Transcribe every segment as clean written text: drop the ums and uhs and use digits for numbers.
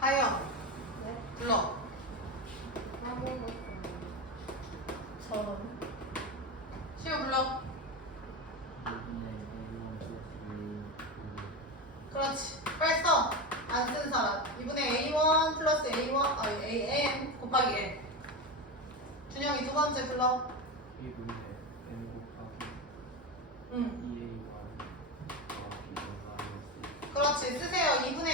하영 네? 불러. 전 시우 불러. 그렇지. 빨리 써. 안 쓴 사람. 2분의 A1 플러스 A1 AM 곱하기 N. 준영이 두 번째 불러. 1분의 n 곱하기 응. 2a1 더하기 그렇지. 쓰세요. 2분의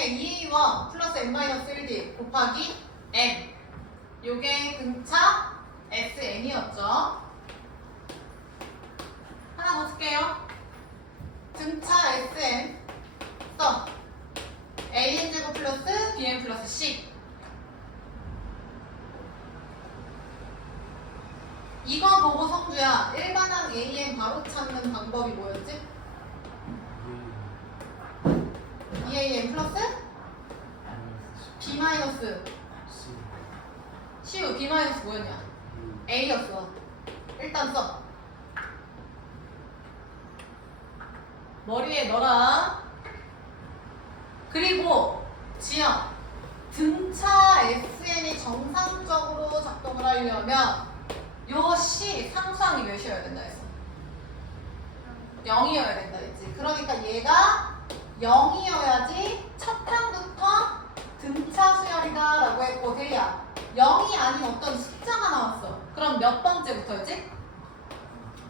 2A1 플러스 N-1D 곱하기 N. 요게 등차 SN이었죠. 하나 더 쓸게요. 등차 SN 써. AN제곱 플러스 BN 플러스 C. 이거 보고 성주야, 일반항 AN 바로 찾는 방법이 뭐였지? 2AN 플러스 B 마이너스 CU B 마이너스 뭐였냐? A였어. 일단 써. 머리에 넣어라. 그리고 지영, 등차 SN이 정상적으로 작동을 하려면 요 C 상수항이 몇이어야 된다 했어? 0이어야 된다 했지. 그러니까 얘가 0이어야지 첫 항부터 등차 수열이다 라고 했고, 대야 0이 아닌 어떤 숫자가 나왔어. 그럼 몇 번째부터였지?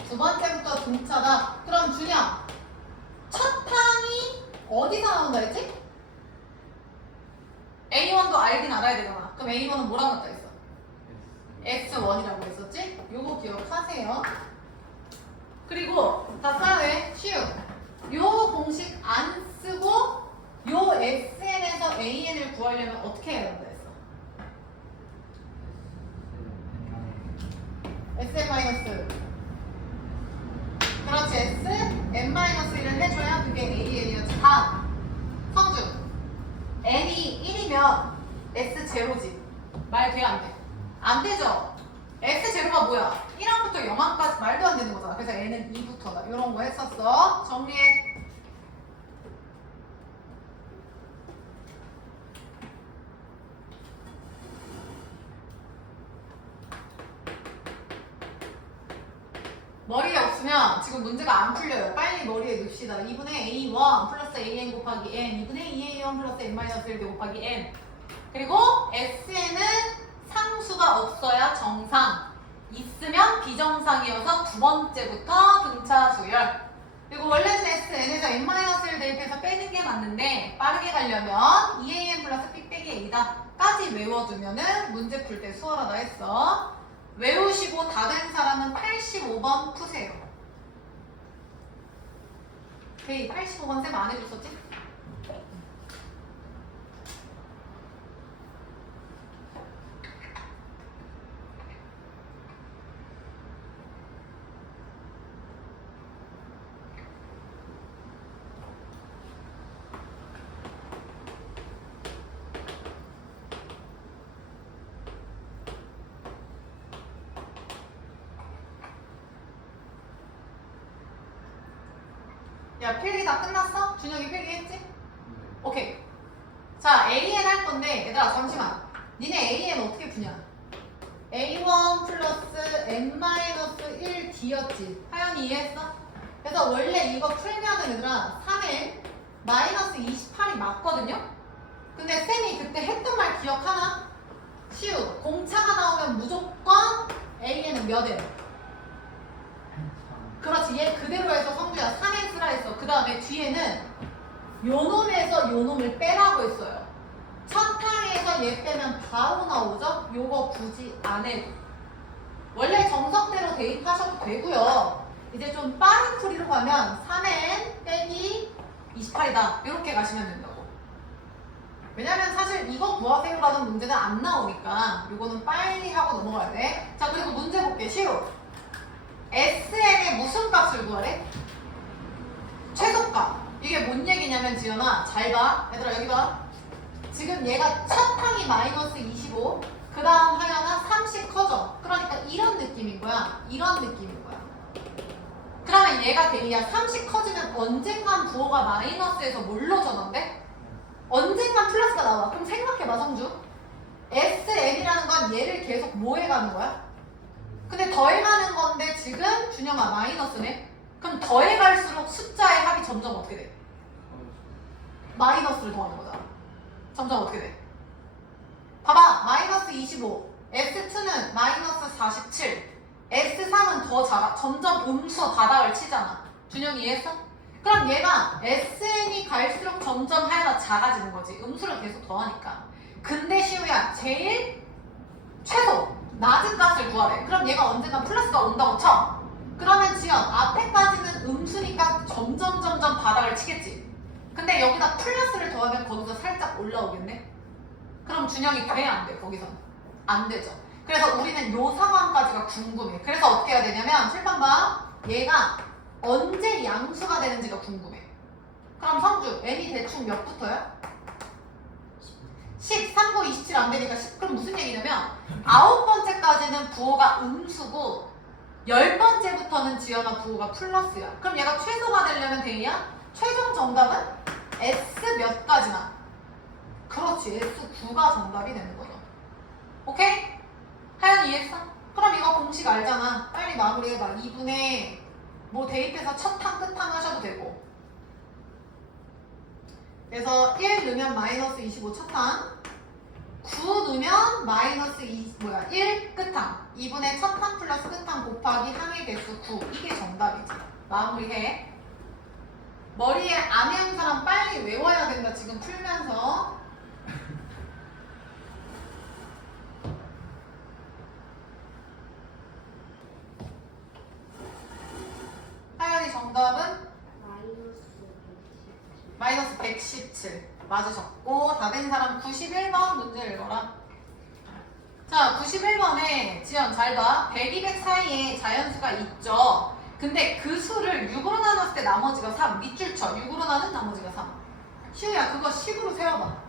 두 번째부터 등차다. 그럼 준영, 첫 항이 어디서 나온다 했지? A1도 알긴 알아야 되잖아. 그럼 A1은 뭐라고 했다 했어? S1이라고 했었지? 요거 기억하세요. 그리고 다 써야 돼. 쉬우. 요 공식 안 쓰고 요 SN에서 AN을 구하려면 어떻게 해야 된다 했어? SN 마이너스. 그렇지. S, N-1을 해줘야 그게 AN이었지. 다음. 성주. N이 1이면 S 제로지. 말 돼, 안 돼? 안 되죠? S 제로가 뭐야? 1항부터 0항까지 말도 안 되는 거잖아. 그래서 N은 2부터다. 이런 거 했었어. 정리해. 머리에 없으면 지금 문제가 안 풀려요. 빨리 머리에 넣읍시다. 2분의 A1 플러스 AN 곱하기 N, 2분의 2A1 플러스 N-1D 곱하기 N. 그리고 SN은 상수가 없어야 정상. 있으면 비정상이어서 두 번째부터 등차 수열. 그리고 원래는 SN에서 N-1을 대입해서 빼는 게 맞는데 빠르게 가려면 2AN 플러스 B 빼기 A다 까지 외워두면은 문제 풀 때 수월하다 했어. 외우시고 다 된 사람은 85번 푸세요. 데이 85번 쌤 안 해줬었지? 야, 필기 다 끝났어? 준혁이 필기했지? 오케이. 자, AN 할 건데 얘들아 잠시만. 니네 AN 어떻게 푸냐? A1 플러스 N-1D였지. 하연이 이해했어? 그래서 원래 이거 풀면은 얘들아 3N 마이너스 28이 맞거든요? 근데 쌤이 그때 했던 말 기억하나? 시우, 공차가 나오면 무조건 AN은 몇 N? 그렇지. 얘 그대로 해서 성주야 3N 쓰라 했어. 그 다음에 뒤에는 요 놈에서 요 놈을 빼라고 했어요. 첫 항에서 얘 빼면 바로 나오죠? 요거 굳이 안 해도. 원래 정석대로 대입하셔도 되고요. 이제 좀 빠른 풀이로 가면 3N 빼기 28이다. 이렇게 가시면 된다고. 왜냐면 사실 이거 구하세요라는 문제는 안 나오니까 요거는 빨리 하고 넘어가야 돼. 자, 그리고 문제 볼게. 쉬워. SN의 무슨 값을 구하래? 최소값. 이게 뭔 얘기냐면 지연아 잘 봐. 얘들아 여기 봐. 지금 얘가 첫 항이 마이너스 25, 그 다음 하여나 30 커져. 그러니까 이런 느낌인 거야. 이런 느낌인 거야. 그러면 얘가 대리야 30 커지면 언젠간 부호가 마이너스에서 뭘로 전환돼? 언젠간 플러스가 나와. 그럼 생각해봐, 성주. SN이라는 건 얘를 계속 뭐 해가는 거야? 근데 더해가는 건데 지금 준영아 마이너스네? 그럼 더해갈수록 숫자의 합이 점점 어떻게 돼? 마이너스를 더하는 거잖아. 점점 어떻게 돼? 봐봐. 마이너스 25, S2는 마이너스 47, S3은 더 작아. 점점 음수 바닥을 치잖아. 준영이 이해했어? 그럼 얘가 SN이 갈수록 점점 하여가 작아지는 거지. 음수를 계속 더하니까. 근데 시우야, 제일 최소 낮은 값을 구하래. 그럼 얘가 언젠가 플러스가 온다고 쳐. 그러면 지연 앞에까지는 음수니까 점점 바닥을 치겠지. 근데 여기다 플러스를 더하면 거기서 살짝 올라오겠네. 그럼 준영이 돼? 안 돼? 거기서 안 되죠. 그래서 우리는 요 상황까지가 궁금해. 그래서 어떻게 해야 되냐면 칠번 봐. 얘가 언제 양수가 되는지가 궁금해. 그럼 성주 n이 대충 몇부터야? 10, 3, 9, 27 안 되니까 10. 그럼 무슨 얘기냐면 9번째까지는 부호가 음수고 10번째부터는 지연아 부호가 플러스야. 그럼 얘가 최소가 되려면 대이야? 최종 정답은 S 몇 가지나? 그렇지. S9가 정답이 되는 거죠. 오케이? 하연이 이해했어? 그럼 이거 공식 알잖아. 빨리 마무리해봐. 2분의 뭐 대입해서 첫 항 끝항 하셔도 되고. 그래서 1 넣으면 마이너스 25 첫항, 9 넣으면 마이너스 1 끝항, 2분의 첫항 플러스 끝항 곱하기 항의 개수 9. 이게 정답이지. 마무리해. 머리에 안 외운 사람 빨리 외워야 된다. 지금 풀면서. 하연이 정답은? 마이너스 117 맞으셨고, 다 된 사람 91번 문제 읽어라. 자, 91번에 지연 잘 봐. 100, 200 사이에 자연수가 있죠. 근데 그 수를 6으로 나눴을 때 나머지가 3. 밑줄 쳐. 6으로 나눈 나머지가 3. 시우야, 그거 10으로 세워봐.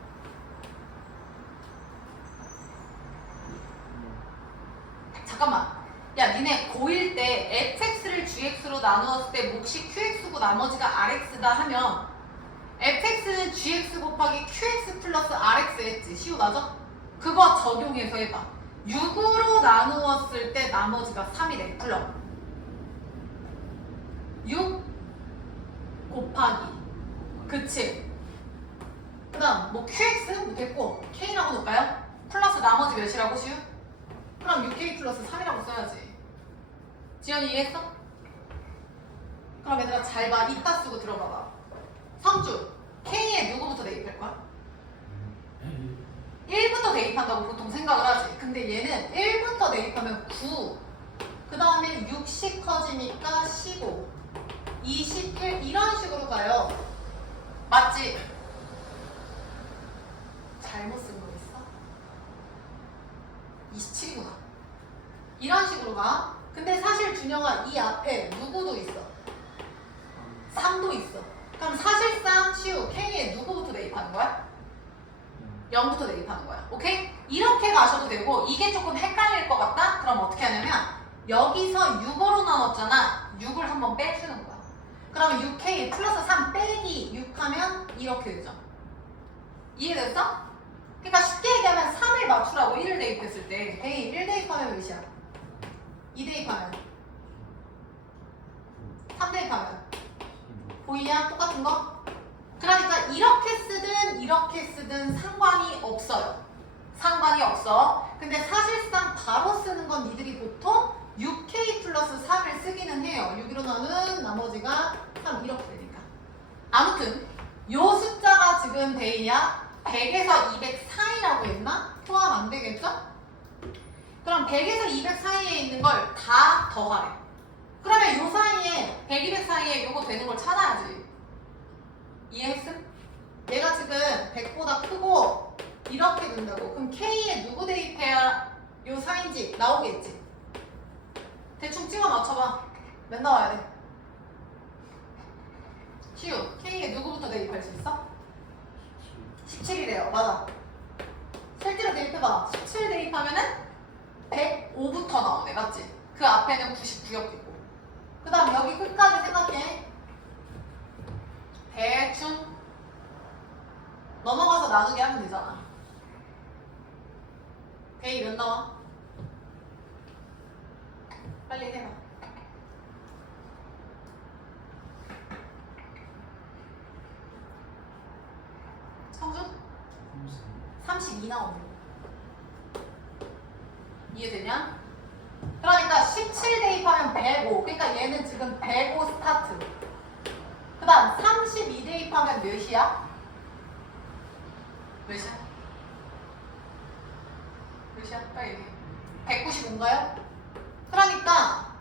잠깐만. 야, 니네 고1 때 fx를 gx로 나누었을 때 몫이 qx고 나머지가 rx다 하면 fx는 gx 곱하기 qx 플러스 rx 했지. 시우 맞아? 그거 적용해서 해봐. 6으로 나누었을 때 나머지가 3이래. 불러. 6 곱하기. 그치? 그 다음 뭐 qx 못했고 k라고 놓을까요? 플러스 나머지 몇이라고 시우? 그럼 6k 플러스 3이라고 써야지. 지연이 이해했어? 그럼 얘들아 잘 봐. 이따 쓰고 들어봐봐. 성주, K에 누구부터 대입할 거야? 1부터 대입한다고 보통 생각을 하지. 근데 얘는 1부터 대입하면 9, 그 다음에 60 커지니까 15, 21 이런 식으로 가요. 맞지? 잘못 쓴 거 있어? 27이구나. 이런 식으로 가. 근데 사실 준영아 이 앞에 누구도 있어? 3도 있어. 그럼 사실상 시우 K에 누구부터 대입하는 거야? 0부터 대입하는 거야. 오케이? 이렇게 가셔도 되고, 이게 조금 헷갈릴 것 같다? 그럼 어떻게 하냐면 여기서 6으로 나눴잖아. 6을 한번 빼주는 거야. 그러면 6K 플러스 3 빼기 6 하면 이렇게 되죠. 이해됐어? 그러니까 쉽게 얘기하면 3을 맞추라고 1을 대입했을 때 K 1 대입하면 몇이야? 2 대입하면 3 대입하면 보이냐? 똑같은 거? 그러니까 이렇게 쓰든 상관이 없어요. 상관이 없어. 근데 사실상 바로 쓰는 건 니들이 보통 6K 플러스 3을 쓰기는 해요. 6으로 나눈 나머지가 3 이렇게 되니까. 아무튼 요 숫자가 지금 데이야 100에서 200 사이라고 했나? 포함 안 되겠죠? 그럼 100에서 200 사이에 있는 걸 다 더하래. 그러면 요 사이에 100, 200 사이에 요거 되는 걸 찾아야지. 이해했음? 얘가 지금 100보다 크고 이렇게 된다고. 그럼 K에 누구 대입해야 요 사이인지 나오겠지? 대충 찍어 맞춰봐. 몇 나와야 돼? 시우, K에 누구부터 대입할 수 있어? 17이래요. 맞아. 실제로 대입해봐. 17 대입하면은 105부터 나오네. 맞지? 그 앞에는 99였겠고. 그 다음 여기 끝까지 생각해. 대충 넘어가서 나누기 하면 되잖아. 대이 몇 나와? 빨리 해봐. 성주? 32 나오네. 이해되냐? 그러니까 17 대입하면 105. 그러니까 얘는 지금 105 스타트. 그 다음 32 대입하면 몇이야? 몇이야? 몇이야? 빨리 얘기해. 195인가요? 그러니까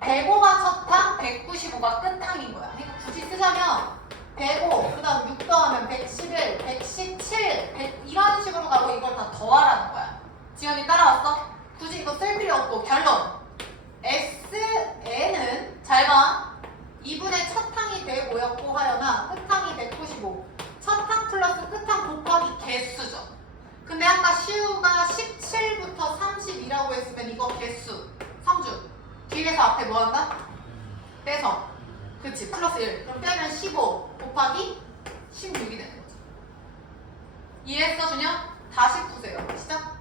105가 첫탕, 195가 끝탕인 거야. 그러니까 굳이 쓰자면 105, 그 다음 6 더하면 111, 117, 100 이런 식으로 가고 이걸 다 더하라는 거야. 지연이 따라왔어? 굳이 이거 쓸 필요 없고 결론. SN은 잘 봐. 2분의 첫탕이 105였고 하여나 끝탕이 195. 첫탕 플러스 끝탕 곱하기 개수죠. 근데 아까 시우가 17부터 32라고 했으면 이거 개수. 성주. 뒤에서 앞에 뭐 한다? 빼서. 그치. 플러스 1. 그럼 빼면 15 곱하기 16이 되는 거지. 이해했어, 준영? 다시 푸세요. 시작.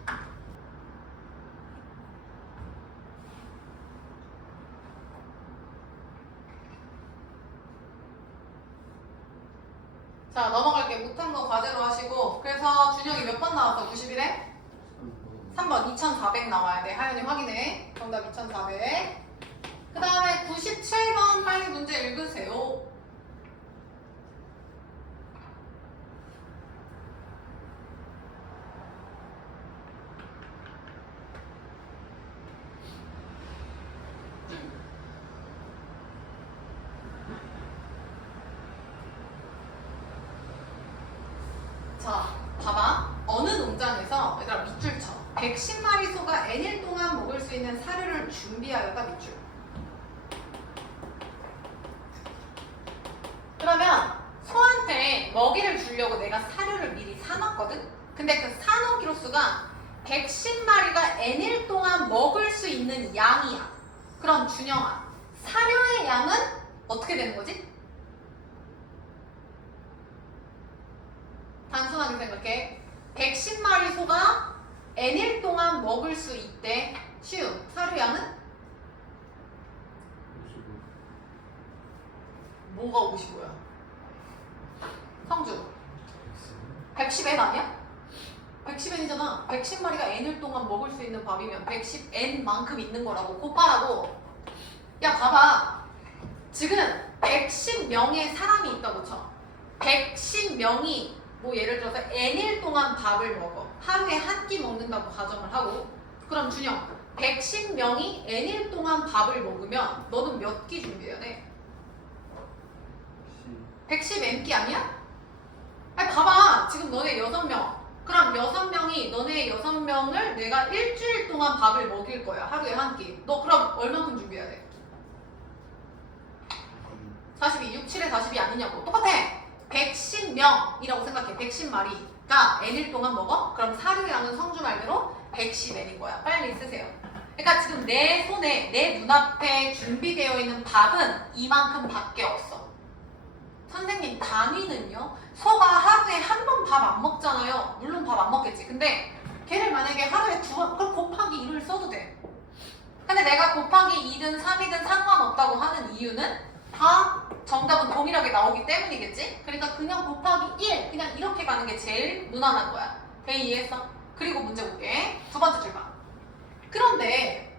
자, 넘어갈게. 못한 거 과제로 하시고. 그래서 준영이 몇 번 나왔어? 91에? 3번 2400 나와야 돼. 하연이 확인해. 정답 2400. 그 다음에 97번 빨리 문제 읽으세요. 자, 봐봐. 어느 농장에서 얘들아 밑줄 쳐. 110마리 소가 N일 동안 먹을 수 있는 사료를 준비하였다. 밑줄. 그러면 소한테 먹이를 주려고 내가 사료를 미리 사놨거든? 근데 그 사놓은 기로수가 110마리가 N일 동안 먹을 수 있는 양이야. 그럼 준영아, 사료의 양은 어떻게 되는 거지? 단순하게 생각해. 110마리 소가 N일 동안 먹을 수 있대. 시우, 사료 양은? 55. 뭐가 55야? 성주 110N 아니야? 110N이잖아. 110마리가 N일 동안 먹을 수 있는 밥이면 110N만큼 있는 거라고. 곱하라고. 야 봐봐. 지금 110명의 사람이 있다고 쳐. 110명이 뭐 예를 들어서 N일 동안 밥을 먹어. 하루에 한 끼 먹는다고 가정을 하고. 그럼 준영 110명이 N일 동안 밥을 먹으면 너는 몇 끼 준비해야 돼? 110N끼 아니야? 아니 봐봐. 지금 너네 6명. 그럼 6명이 너네 6명을 내가 일주일 동안 밥을 먹일 거야. 하루에 한 끼. 너 그럼 얼만큼 준비해야 돼? 42, 6, 7에 42 아니냐고. 똑같아. 110명이라고 생각해. 110마리가 N일 동안 먹어? 그럼 사료 양은 성주 말대로 110N인 거야. 빨리 쓰세요. 그러니까 지금 내 손에, 내 눈앞에 준비되어 있는 밥은 이만큼 밖에 없어. 선생님, 단위는요? 소가 하루에 한 번 밥 안 먹잖아요. 물론 밥 안 먹겠지. 근데 걔를 만약에 하루에 2번, 그럼 곱하기 2를 써도 돼. 근데 내가 곱하기 2든 3이든 상관없다고 하는 이유는 다 정답은 동일하게 나오기 때문이겠지? 그러니까 그냥 곱하기 1, 그냥 이렇게 가는 게 제일 무난한 거야. 배 이해했어? 그리고 문제 볼게. 두 번째 줄 봐. 그런데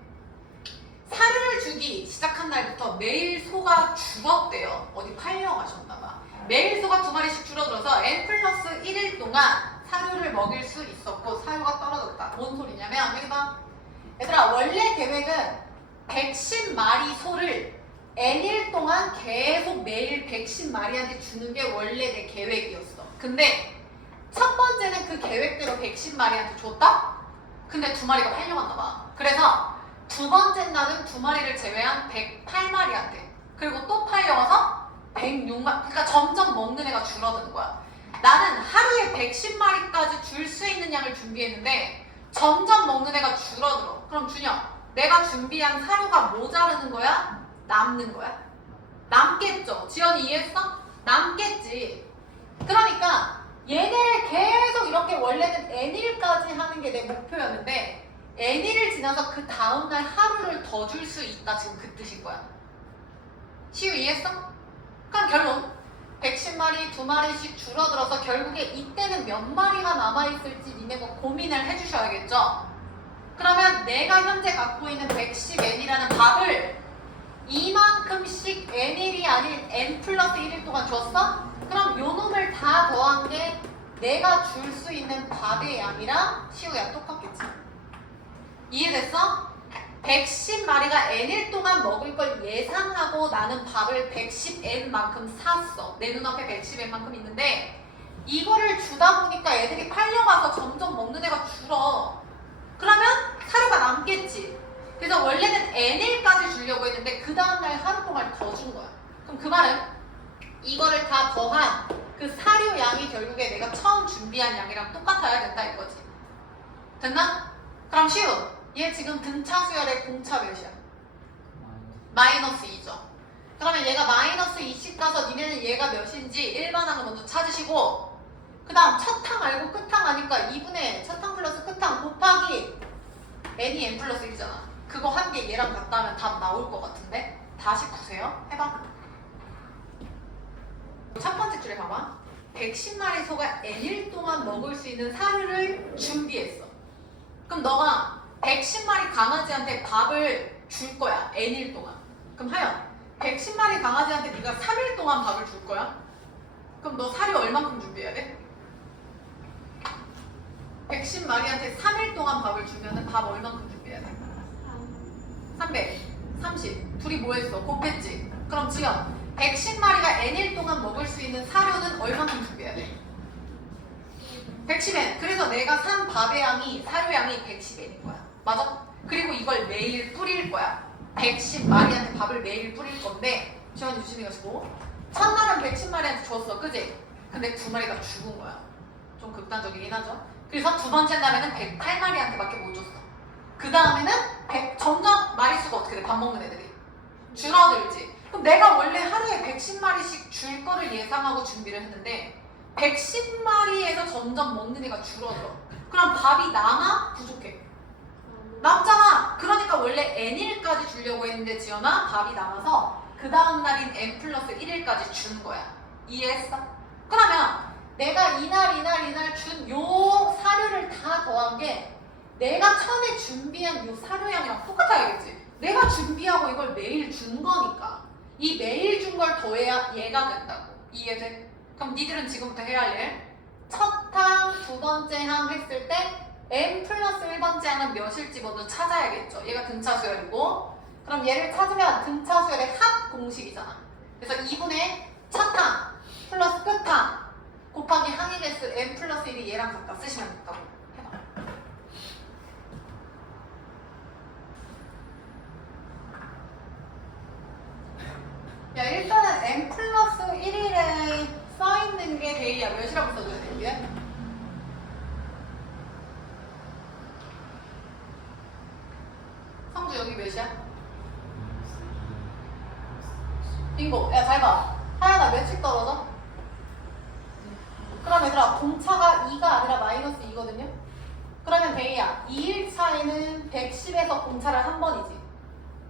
사료를 주기 시작한 날부터 매일 소가 줄었대요. 어디 팔려 가셨나 봐. 매일 소가 2마리씩 줄어들어서 N 플러스 1일 동안 사료를 먹일 수 있었고 사료가 떨어졌다. 뭔 소리냐면 여기 봐. 얘들아, 원래 계획은 110마리 소를 N일 동안 계속 매일 110마리한테 주는 게 원래 내 계획이었어. 근데 첫 번째는 그 계획대로 110마리한테 줬다? 근데 2마리가 팔려갔나 봐. 그래서 두 번째 날은 2마리를 제외한 108마리한테. 그리고 또 팔려가서 106마리. 그러니까 점점 먹는 애가 줄어드는 거야. 나는 하루에 110마리까지 줄 수 있는 양을 준비했는데 점점 먹는 애가 줄어들어. 그럼 준영, 내가 준비한 사료가 모자르는 거야? 남는 거야? 남겠죠. 지연이 이해했어? 남겠지. 그러니까 얘네를 계속 이렇게 원래는 N일까지 하는 게 내 목표였는데 N일을 지나서 그 다음날 하루를 더 줄 수 있다. 지금 그 뜻인 거야. 시우 이해했어? 그럼 결론 110마리 2마리씩 줄어들어서 결국에 이때는 몇 마리가 남아있을지 니네가 고민을 해주셔야겠죠? 그러면 내가 현재 갖고 있는 110N이라는 밥을 이만큼씩 N일이 아닌 N 플러스 1일 동안 줬어? 그럼 요 놈을 다 더한 게 내가 줄 수 있는 밥의 양이랑 시우야 똑같겠지? 이해됐어? 110마리가 N일 동안 먹을 걸 예상하고 나는 밥을 110N만큼 샀어. 내 눈앞에 110N만큼 있는데 이거를 주다 보니까 애들이 팔려가서 점점 먹는 애가 줄어. 그러면 사료가 남겠지. 그래서 원래는 N일까지 주려고 했는데 그 다음날 하루 동안 더 준 거야. 그럼 그 말은 이거를 다 더한 그 사료 양이 결국에 내가 처음 준비한 양이랑 똑같아야 된다 이거지. 됐나? 그럼 시우. 얘 지금 등차 수열의 공차 몇이야? 마이너스 2죠. 그러면 얘가 마이너스 2씩 가서 니네는 얘가 몇인지 일반항을 먼저 찾으시고 그 다음 첫항 알고 끝항 아니까 2분의 첫항 플러스 끝항 곱하기 n이 n 플러스 1이잖아. 그거 한 개 얘랑 같다 하면 답 나올 것 같은데? 다시 푸세요. 해봐. 첫 번째 줄에 봐봐. 110마리 소가 n일 동안 먹을 수 있는 사료를 준비했어. 그럼 너가 110마리 강아지한테 밥을 줄 거야. n일 동안. 그럼 하연 110마리 강아지한테 네가 3일 동안 밥을 줄 거야? 그럼 너 사료 얼만큼 준비해야 돼? 110마리한테 3일 동안 밥을 주면 밥 얼만큼 준비해야 돼? 300, 30. 둘이 뭐 했어? 곱했지? 그럼 지연 110마리가 n일 동안 먹을 수 있는 사료는 얼만큼 준비해야 돼? 110N. 그래서 내가 산 밥의 양이 사료 양이 110N인 거야. 맞아? 그리고 이걸 매일 뿌릴 거야. 110마리한테 밥을 매일 뿌릴 건데 지원이 조심히 가시고 첫날은 110마리한테 줬어. 그지? 근데 2마리가 죽은 거야. 좀 극단적이긴 하죠. 그래서 두 번째 날에는 108마리한테 밖에 못 줬어. 그 다음에는 점점 마리수가 어떻게 돼? 밥 먹는 애들이 줄어들지. 그럼 내가 원래 하루에 110마리씩 줄 거를 예상하고 준비를 했는데 110마리에서 점점 먹는 애가 줄어들어. 그럼 밥이 남아? 부족해. 남잖아. 그러니까 원래 n일까지 주려고 했는데 지연아 밥이 남아서 그 다음 날인 n 플러스 1일까지 준 거야. 이해했어? 그러면 내가 이날 준 요 사료를 다 더한 게 내가 처음에 준비한 요 사료량이랑 똑같아야겠지. 내가 준비하고 이걸 매일 준 거니까 이 매일 준 걸 더해야 얘가 된다고. 이해돼? 그럼 니들은 지금부터 해야 할 일. 첫 항, 두 번째 항 했을 때 n 플러스 1번째 항은 몇일지 먼저 찾아야겠죠. 얘가 등차 수열이고 그럼 얘를 찾으면 등차 수열의 합 공식이잖아. 그래서 2분의 첫 항 플러스 끝 항 곱하기 항의 개수 n 플러스 1이 얘랑 같다 쓰시면 된다고. 해봐. 야 일단은 n 플러스 1일에 써있는 게 데이야. 몇이라고 써줘야 돼? 이게? 성주 여기 몇이야? 빙고. 야 잘 봐. 하연아 몇씩 떨어져? 그럼 얘들아 공차가 2가 아니라 마이너스 2거든요? 그러면 데이야 2일 차에는 110에서 공차를 한 번이지.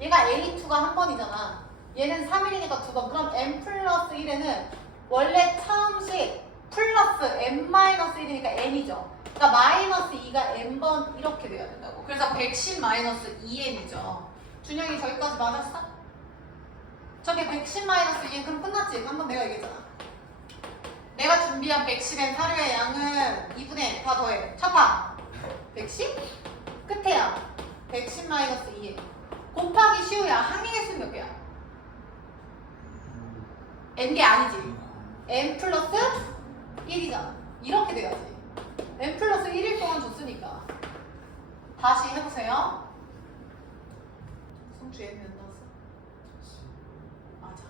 얘가 A2가 한 번이잖아. 얘는 3일이니까 두 번. 그럼 n 플러스 1에는 원래 처음식 플러스 n 마이너스 1이니까 n이죠. 그러니까 마이너스 2가 n번 이렇게 돼야 된다고. 그래서 110 마이너스 2n이죠. 준영이 저기까지 맞았어? 저게 110 마이너스 2n 그럼 끝났지? 한번 내가 얘기했잖아. 내가 준비한 110n 사료의 양은 2분의 다 더해. 첫항 110? 끝에 양 110 마이너스 2n 곱하기 시우야. 항의 개수 몇 개야? n게 아니지. n 플러스 1이잖아. 이렇게 돼야지. n 플러스 1일 동안 줬으니까. 다시 해보세요. 성주 n 몇 넣었어? 맞아.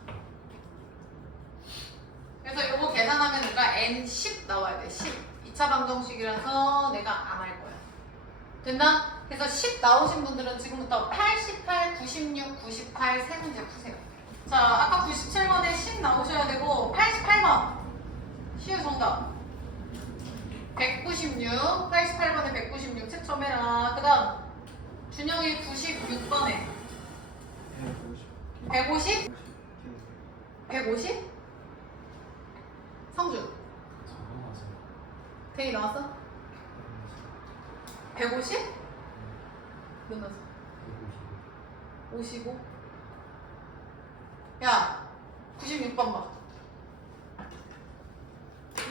그래서 이거 계산하면 내가 n 10 나와야 돼. 10. 2차 방정식이라서 내가 안 할 거야. 됐나? 그래서 10 나오신 분들은 지금부터 88, 96, 98 세 문제 푸세요. 자, 아까 97번에 10 나오셔야 되고 88번 시우 정답. 196, 88번에 196 채점해라. 그 다음 준영이 96번에 150? 150? 성준 대이 나왔어? 150? 몇 나왔어? 55? 야 96번 봐.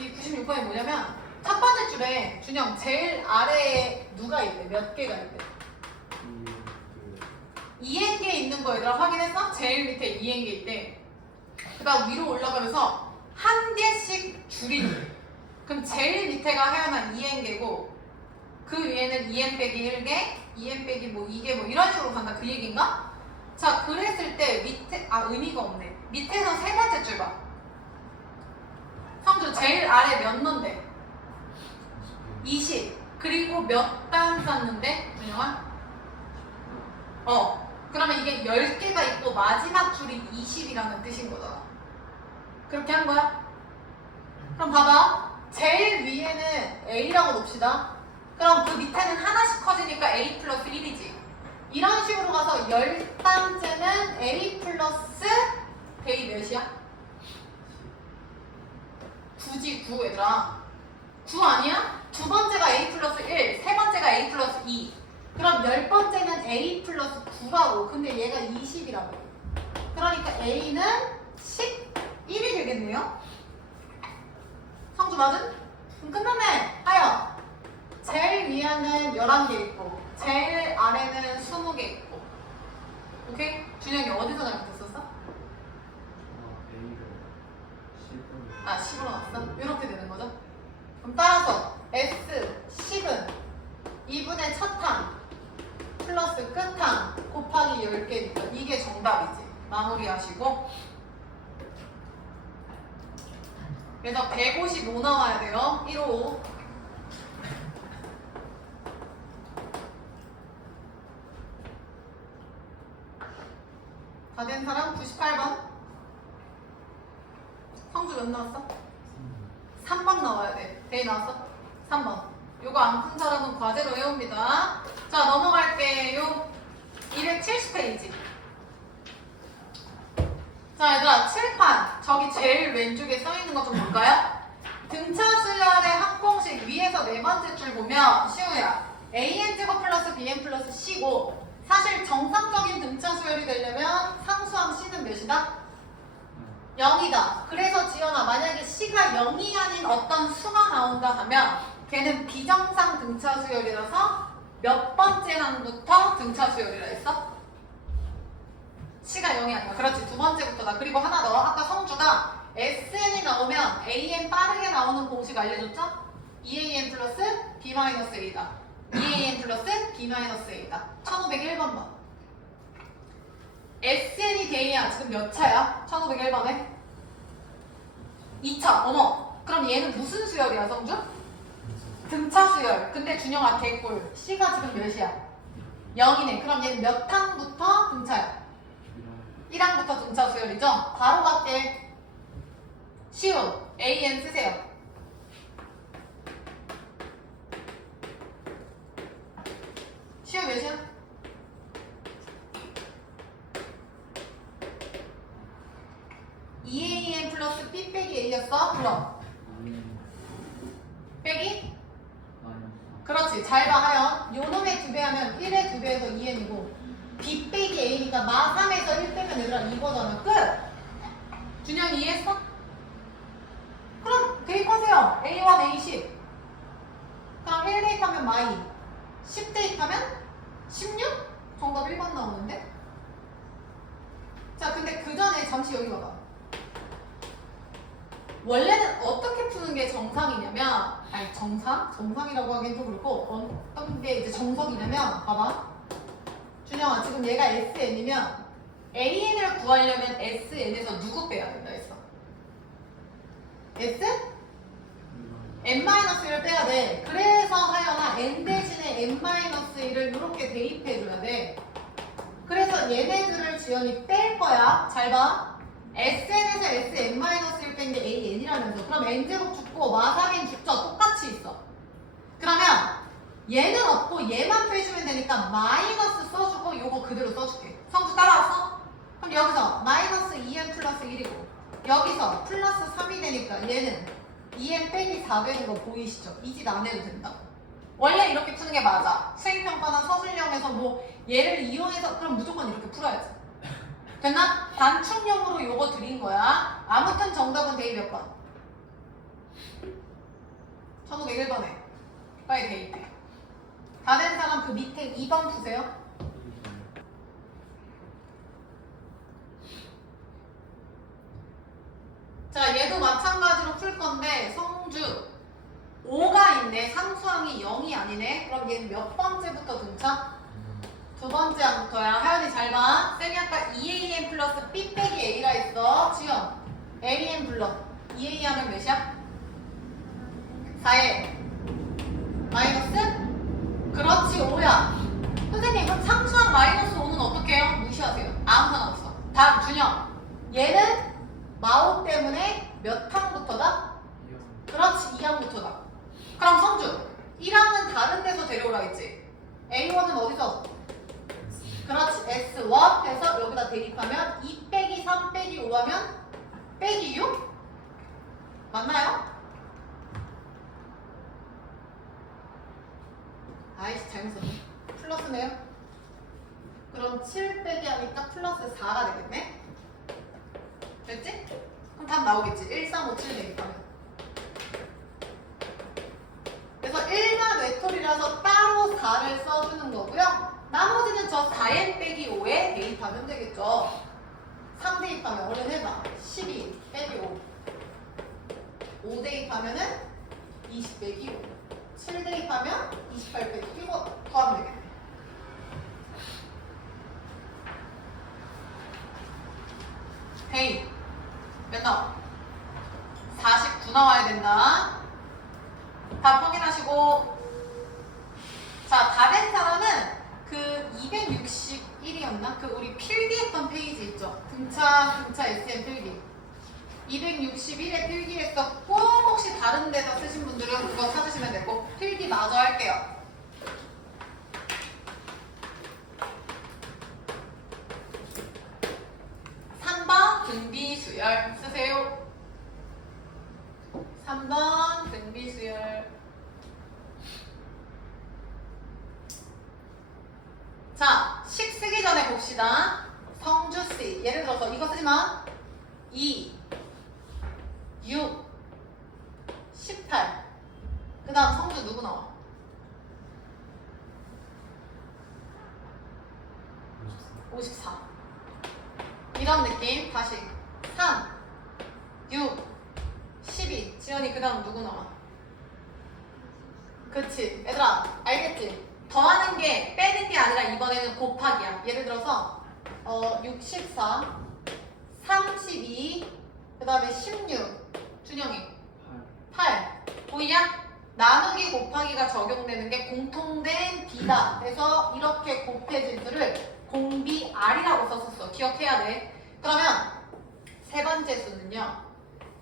이 96번이 뭐냐면 첫 번째 줄에 준영 제일 아래에 누가 있대? 몇 개가 있대? 2N개 있는 거 얘들아 확인했어? 제일 밑에 2N개 있대. 그 다음 위로 올라가면서 한 개씩 줄이는. 그럼 제일 밑에가 하연한 2N개고 그 위에는 2N 빼기 1개, 2N 빼기 뭐 2개 뭐 이런 식으로 간다 그 얘기인가? 자 그랬을 때 밑에 의미가 없네. 밑에서 세 번째 줄 봐. 성준 제일 아래 몇 논데? 20. 그리고 몇 단 썼는데? 준영아? 그러면 이게 10개가 있고 마지막 줄이 20이라는 뜻인 거잖아. 그렇게 한 거야? 그럼 봐봐. 제일 위에는 A라고 놉시다. 그럼 그 밑에는 하나씩 커지니까 A 플러스 1이지. 이런 식으로 가서 10단째는 A 플러스 A 몇이야? 9지 9 얘들아. 9 아니야? 두 번째가 A 플러스 1, 세 번째가 A 플러스 2. 그럼 10번째는 A 플러스 9라고. 근데 얘가 20이라고. 그러니까 A는 11이 되겠네요? 성주 맞은? 그럼 끝났네. 하여. 제일 위에는 11개 있고 제일 아래는 20개 있고. 오케이? 준영이 어디서 잘못했었어? A를 10으로 10으로 나왔어? 이렇게 되는 거죠? 그럼 따라서 S 10은 2분의 첫 항 플러스 끝항 곱하기 10개니까 이게 정답이지. 마무리하시고. 그래서 155 나와야 돼요. 155. 다 된 사람 98번. 성주 몇 나왔어? 3번 나와야 돼. 대이 나왔어? 3번. 요거 안 푼 사람은 과제로 외웁니다. 자, 넘어갈게요. 270페이지. 자, 얘들아, 칠판. 저기 제일 왼쪽에 써있는 거 좀 볼까요? 등차 수열의 항공식 위에서 네 번째 줄 보면 시우야. AN제곱 플러스 BN 플러스 C고 사실 정상적인 등차 수열이 되려면 상수항 C는 몇이다? 0이다. 그래서 지연아 만약에 C가 0이 아닌 어떤 수가 나온다 하면 걔는 비정상 등차 수열이라서 몇 번째 항부터 등차 수열이라 했어? C가 0이 아니야. 그렇지. 두 번째부터다. 그리고 하나 더. 아까 성주가 SN이 나오면 AN 빠르게 나오는 공식 알려줬죠? EAN 플러스 B-A다. EAN 플러스 B-A다. 1501번 봐. SN이 대이야. 지금 몇 차야? 1501번에? 2차. 어머. 그럼 얘는 무슨 수열이야, 성주? 등차 수열. 근데 준영아 개꿀. C가 지금 몇이야? 0이네. 그럼 얘는 몇 항부터 등차야? 1항부터 등차 수열이죠? 바로 갈게. 쉬운. AN 쓰세요. 쉬운 몇이야? EAN 플러스 B 빼기 A였어? 그럼 빼기? 그렇지. 잘 봐, 하연. 요 놈의 2배 하면 1의 2배에서 2n이고 B 빼기 A니까 마 3에서 1 빼면 얘들아 이거잖아. 끝! 준영이 이해했어? 그럼 대입하세요. A1, A10. 그럼 1 대입하면 마이 10 대입하면 16? 정답 1번 나오는데? 자, 근데 그 전에 잠시 여기 봐봐. 원래는 어떻게 푸는 게 정상이냐면, 아니 정상? 정상이라고 하기엔 좀 그렇고 어떤 게 이제 정석이냐면, 봐봐. 준영아, 지금 얘가 SN이면 AN을 구하려면 SN에서 누구 빼야 된다 했어? S? N-1을 빼야 돼. 그래서 하연아 N 대신에 N-1을 이렇게 대입해줘야 돼. 그래서 얘네들을 지연이 뺄 거야. 잘 봐. SN에서 SN-1을 뺀 게 AN이라면서. 그럼 N제곱 죽고 마사빈 죽죠? 똑같이 있어. 그러면 얘는 없고 얘만 빼주면 되니까 마이너스 써주고 요거 그대로 써줄게. 성주 따라왔어? 그럼 여기서 마이너스 2n 플러스 1이고 여기서 플러스 3이 되니까 얘는 2n 빼기 4 되는 거 보이시죠? 이 짓 안 해도 된다고. 원래 이렇게 푸는 게 맞아. 수행평가나 서술형에서 뭐 얘를 이용해서 그럼 무조건 이렇게 풀어야지. 됐나? 단축형으로 요거 드린 거야. 아무튼 정답은 대입 몇 번? 1501번에 빨리 대입해. 다 된 사람 그 밑에 2번 푸세요. 자, 얘도 마찬가지로 풀 건데 성주 5가 있네. 상수항이 0이 아니네. 그럼 얘는 몇 번째부터 등차? 두 번째 항부터야. 하연이 잘 봐. 쌤이 아까 2am 플러스 b 빼기 a라 했어. 지연 am 불러. 2a 하면 몇이야? 4에 마이너스? 그렇지 5야. 선생님 그럼 상수항 마이너스 5는 어떻게 해요? 무시하세요. 아무 상관없어. 다음 준영. 얘는 마오 때문에 몇 항부터다? 그렇지 2항부터다. 그럼 성주 1항은 다른 데서 데려오라 했지. A1은 어디서? 그렇지 S1 해서 여기다 대입하면 2 빼기 3 빼기 5 하면 빼기 6? 맞나요? 아이씨 잘못 썼네. 플러스네요. 그럼 7 빼기 하니까 플러스 4가 되겠네. 됐지? 그럼 답 나오겠지. 1, 3, 5, 7 대입하면. 그래서 일반 외톨이라서 따로 4를 써주는 거고요. 나머지는 저 4n 빼기 5에 대입하면 되겠죠. 3 대입하면 얼른 해봐. 12 빼기 5. 5 대입하면은 20 빼기 5. 7 대입하면 28 빼기 5. 이거 더하면 되겠네. 대입. 몇 나와? 49 나와야 된다. 답 확인하시고. 자, 다 된 사람은 그 261이었나? 그 우리 필기했던 페이지 있죠? 등차 SM 필기. 261에 필기했었고 혹시 다른 데서 쓰신 분들은 그거 찾으시면 되고 필기 마저 할게요. 등비수열 쓰세요. 3번 등비수열. 자, 식 쓰기 전에 봅시다. 성주씨 예를 들어서 이거 쓰지마. 2 6 18. 그 다음 성주 누구 나와? 54. 이런 느낌. 다시 3 6 12. 지연이 그 다음 누구 나와? 그치 얘들아 알겠지? 더하는 게 빼는 게 아니라 이번에는 곱하기야. 예를 들어서 64 32 그 다음에 16. 준영이 8. 보이냐? 나누기 곱하기가 적용되는 게 공통된 비다. 그래서 이렇게 곱해진 수를 공비 R이라고 썼었어. 기억해야 돼. 그러면 세 번째 수는요.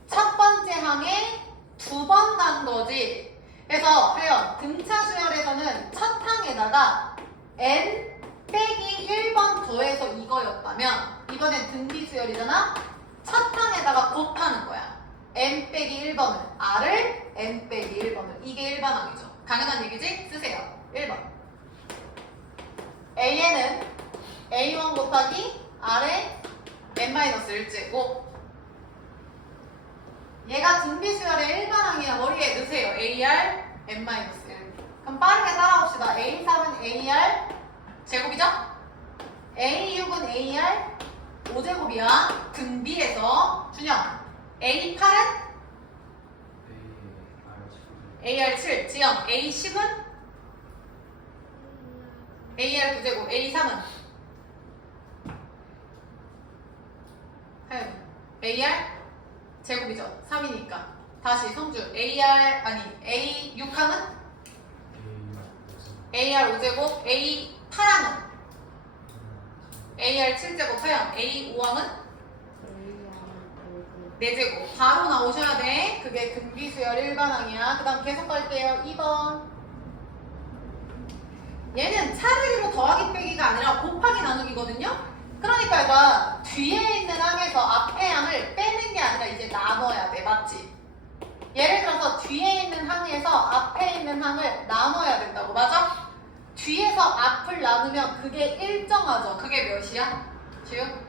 첫 번째 항에 2번 간 거지. 그래서 하여 등차 수열에서는 첫 항에다가 n 빼기 1번 더해서 이거였다면 이번엔 등비 수열이잖아. 첫 항에다가 곱하는 거야. n 빼기 1번을 r을 n 빼기 1번을. 이게 일반항이죠. 당연한 얘기지? 쓰세요. 1번 an은 a1 곱하기 r의 n-1제곱. 얘가 등비수열의 일반항이야. 머리에 넣으세요. AR n-1. 그럼 빠르게 따라봅시다. A3은 AR 제곱이죠? A6은 AR 5제곱이야. 등비에서 준영 A8은 AR 7. 지영 A10은 AR 9제곱. A3은 AR 제곱이죠. 3이니까. 다시 성주 AR 아니 A6항은 AR 5제곱. A8항은 AR 7제곱. 서영 A5항은 4제곱. 바로 나오셔야 돼. 그게 등비수열 일반항이야. 그 다음 계속 갈게요. 2번 얘는 차례로 더하기 빼기가 아니라 곱하기 나누기거든요. 그러니까 얘가 뒤에 있는 항에서 앞에 항을 빼는 게 아니라 이제 나눠야 돼. 맞지? 예를 들어서 뒤에 있는 항에서 앞에 있는 항을 나눠야 된다고. 맞아? 뒤에서 앞을 나누면 그게 일정하죠. 그게 몇이야? 지금?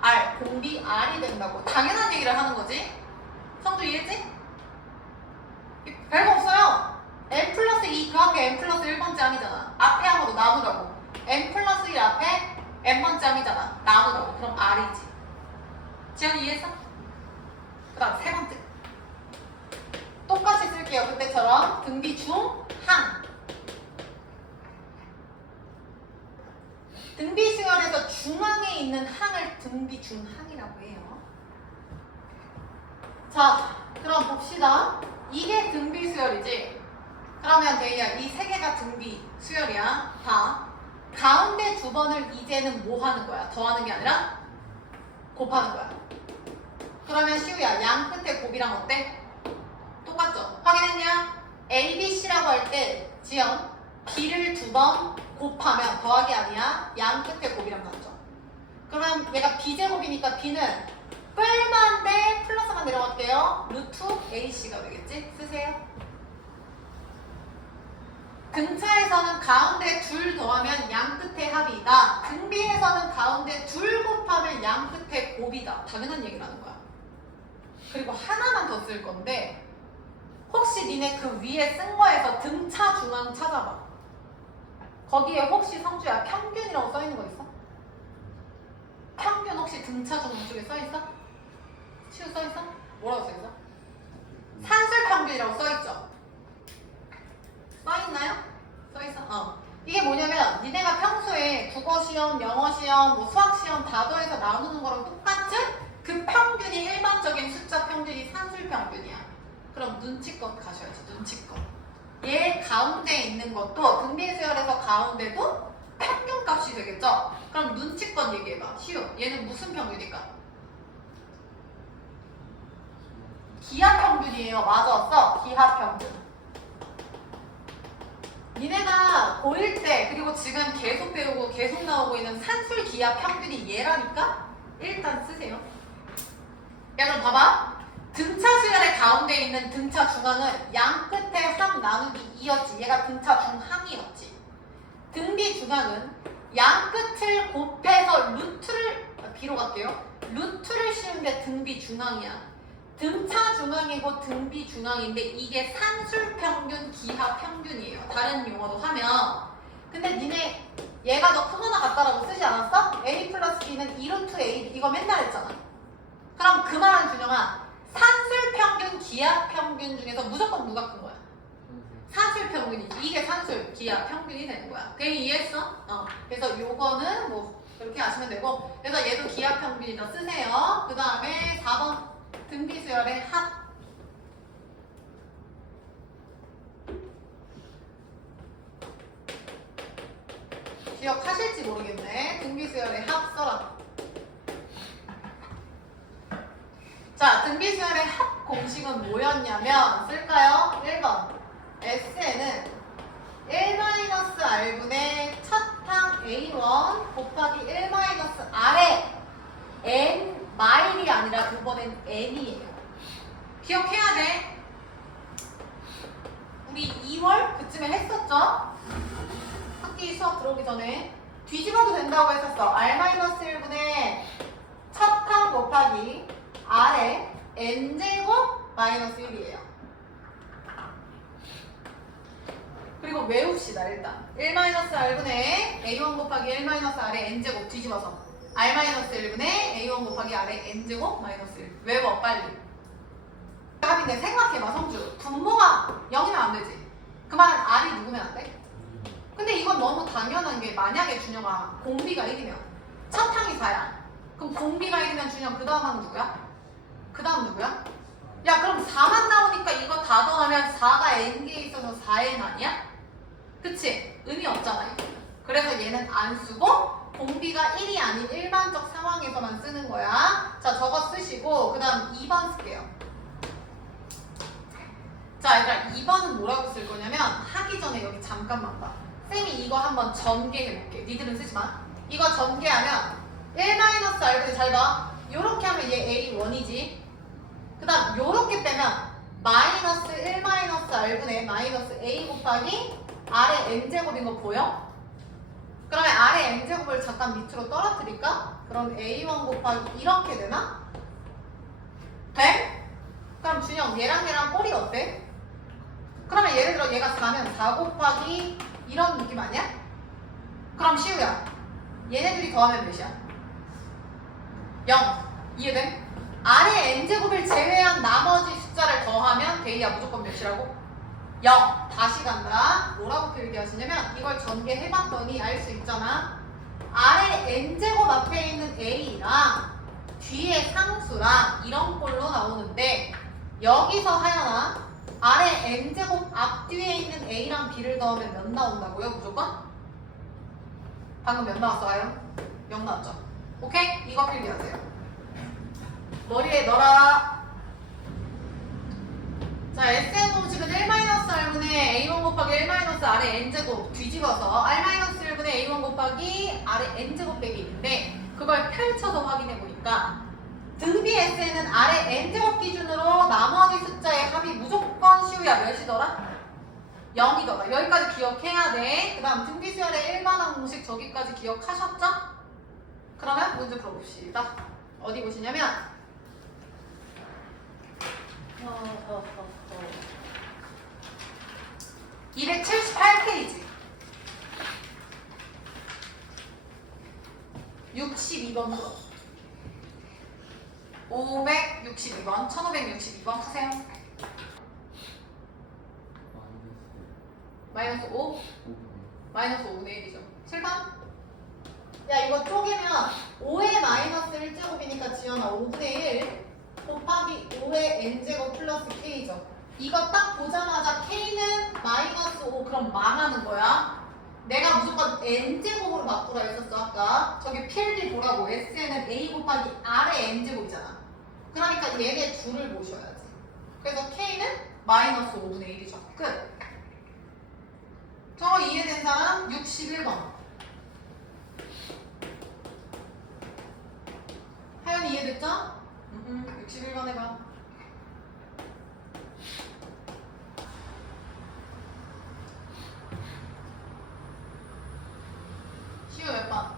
R, 공비 R이 된다고. 당연한 얘기를 하는 거지. 성주 이해했지? 별거 없어요. n 플러스 2 그 앞에 n 플러스 1번째 항이잖아. 앞에 항으로 나누라고. n 플러스 1 앞에 n번째 항이잖아. 나누라고. 그럼 R이지. 지연이 이해했어? 그 다음 세 번째. 똑같이 쓸게요. 그때처럼 등비 중 항. 등비 수열에서 중앙에 있는 항을 등비 중항이라고 해요. 자, 그럼 봅시다. 이게 등비 수열이지? 그러면 대희야, 이 세 개가 등비 수열이야. 다. 가운데 두 번을 이제는 뭐 하는 거야? 더하는 게 아니라 곱하는 거야. 그러면 시우야, 양 끝에 곱이랑 어때? 똑같죠? 확인했냐? A, B, C라고 할 때 지연, B를 두 번 곱하면 더하기 아니야. 양 끝에 곱이랑 같죠. 그러면 얘가 B제곱이니까 B는 뿔만 대 플러스만 내려갈게요. 루트 AC가 되겠지? 쓰세요. 등차에서는 가운데 둘 더하면 양 끝에 합이다. 등비에서는 가운데 둘 곱하면 양 끝에 곱이다. 당연한 얘기를 하는 거야. 그리고 하나만 더 쓸 건데 혹시 니네 그 위에 쓴 거에서 등차 중앙 찾아봐. 거기에 혹시 성주야 평균이라고 써있는 거 있어? 평균 혹시 등차 중앙 쪽에 써있어? 치우 써있어? 뭐라고 써있어? 산술 평균이라고 써있죠? 써있나요? 써있어? 이게 뭐냐면 니네가 평소에 국어 시험, 영어 시험, 뭐 수학 시험 다 더해서 나누는 거랑 똑같은 그 평균이 일반적인 숫자 평균이 산술 평균이야. 그럼 눈치껏 가셔야지. 눈치껏. 얘 가운데 있는 것도 등비 수열에서 가운데도 평균 값이 되겠죠? 그럼 눈치껏 얘기해봐. 시우. 얘는 무슨 평균일까? 기하 평균이에요. 맞았어. 기하 평균. 니네가 고1 때 그리고 지금 계속 배우고 계속 나오고 있는 산술 기하 평균이 얘라니까? 일단 쓰세요. 야 그럼 봐봐. 등차 수열의 가운데 있는 등차 중앙은 양 끝에 합 나누기 2였지. 얘가 등차 중항이었지. 등비 중앙은 양 끝을 곱해서 루트를 B로 갈게요. 루트를 씌운 게 등비 중앙이야. 등차 중앙이고 등비 중앙인데 이게 산술 평균, 기하 평균이에요. 다른 용어로 하면. 근데 니네 얘가 더 크거나 같다라고 쓰지 않았어? A 플러스 B는 2루트 A 이거 맨날 했잖아. 그럼 그 말은 준영아 산술 평균, 기하 평균 중에서 무조건 누가 큰 거야? 산술 평균이지. 이게 산술, 기하 평균이 되는 거야. 그게 이해했어? 그래서 요거는 뭐 그렇게 아시면 되고 그래서 얘도 기하 평균이다 쓰세요. 그 다음에 4번 등비 수열의 합. 기억하실지 모르겠네. 등비 수열의 합 써라. 자, 등비 수열의 합 공식은 뭐였냐면 쓸까요? 1번 S에는 1-R분의 첫항 A1 곱하기 1-R에 N 마일이 아니라 이번엔 N이에요. 기억해야 돼. 우리 2월 그쯤에 했었죠? 학기 수업 들어오기 전에 뒤집어도 된다고 했었어. R-1분의 첫항 곱하기 R에 N제곱 마이너스 1이에요. 그리고 외웁시다. 일단 1-R분의 A1 곱하기 1-R에 N제곱 뒤집어서 R-1분의 A1 곱하기 R에 N제곱 마이너스 1 외워 빨리. 합인데 생각해봐 성주. 분모가 0이면 안 되지. 그 말은 R이 누구면 안 돼? 근데 이건 너무 당연한 게 만약에 준영아 공비가 1이면 첫 항이 4야. 그럼 공비가 1이면 준영 그 다음 항 누구야? 그 다음 누구야? 야 그럼 4만 나오니까 이거 다 더하면 4가 N개에 있어서 4N 아니야? 그치? 의미 없잖아 이거. 그래서 얘는 안 쓰고 공비가 1이 아닌 일반적 상황에서만 쓰는 거야. 자 저거 쓰시고 그 다음 2번 쓸게요. 자 얘들아 2번은 뭐라고 쓸 거냐면 하기 전에 여기 잠깐만 봐. 쌤이 이거 한번 전개해볼게. 니들은 쓰지 마. 이거 전개하면 1-r분의 잘 봐. 요렇게 하면 얘 A1이지. 그 다음 요렇게 빼면 마이너스 1-r분의 마이너스 A 곱하기 아래 n제곱인 거 보여? 그러면 아래 n제곱을 잠깐 밑으로 떨어뜨릴까? 그럼 A1 곱하기 이렇게 되나? 돼? 그럼 준영 얘랑 얘랑 꼴이 어때? 그러면 예를 들어 얘가 4면 4 곱하기 이런 느낌 아니야? 그럼 시우야 얘네들이 더하면 몇이야? 0 이해돼? 아래 n제곱을 제외한 나머지 숫자를 더하면 데이야 무조건 몇이라고? 0 다시 간다. 뭐라고 표기하시냐면 이걸 전개해봤더니 알 수 있잖아. 아래 n제곱 앞에 있는 a랑 뒤에 상수랑 이런 꼴로 나오는데 여기서 하연아 아래 n제곱 앞뒤에 있는 a랑 b를 더하면 몇 나온다고요? 무조건? 방금 몇 나왔어 하연? 0 나왔죠? 오케이? 이거 필기하세요. 머리에 넣어라. 자, SM 공식은 1-r분의 a1 곱하기 1- 아래 n제곱 뒤집어서 r-1분의 a1 곱하기 아래 n제곱 빼기 있는데 그걸 펼쳐서 확인해 보니까 등비 SN은 아래 n제곱 기준으로 나머지 숫자의 합이 무조건 시우야 몇이더라? 0이더라. 여기까지 기억해야 돼. 그 다음 등비 수열의 일반항 공식 저기까지 기억하셨죠? 그러면 문제 풀어봅시다. 어디 보시냐면 278페이지 62번 풀어. 562번 1562번 푸세요. 마이너스 5? 마이너스 5분의 1이죠. 7번? 야 이거 쪼개면 5의 마이너스 1제곱이니까 지연아 5분의 1 곱하기 5의 n제곱 플러스 k죠. 이거 딱 보자마자 k는 마이너스 5 그럼 망하는 거야. 내가 무조건 n제곱으로 바꾸라 했었어 아까. 저기 필기 보라고. SN은 a 곱하기 r의 n제곱이잖아. 그러니까 얘네 둘을 모셔야지. 그래서 k는 마이너스 5분의 1이죠. 끝. 저거 이해된 사람 61번. 하연이 이해됐죠? 61번 해봐. 시우 몇 번?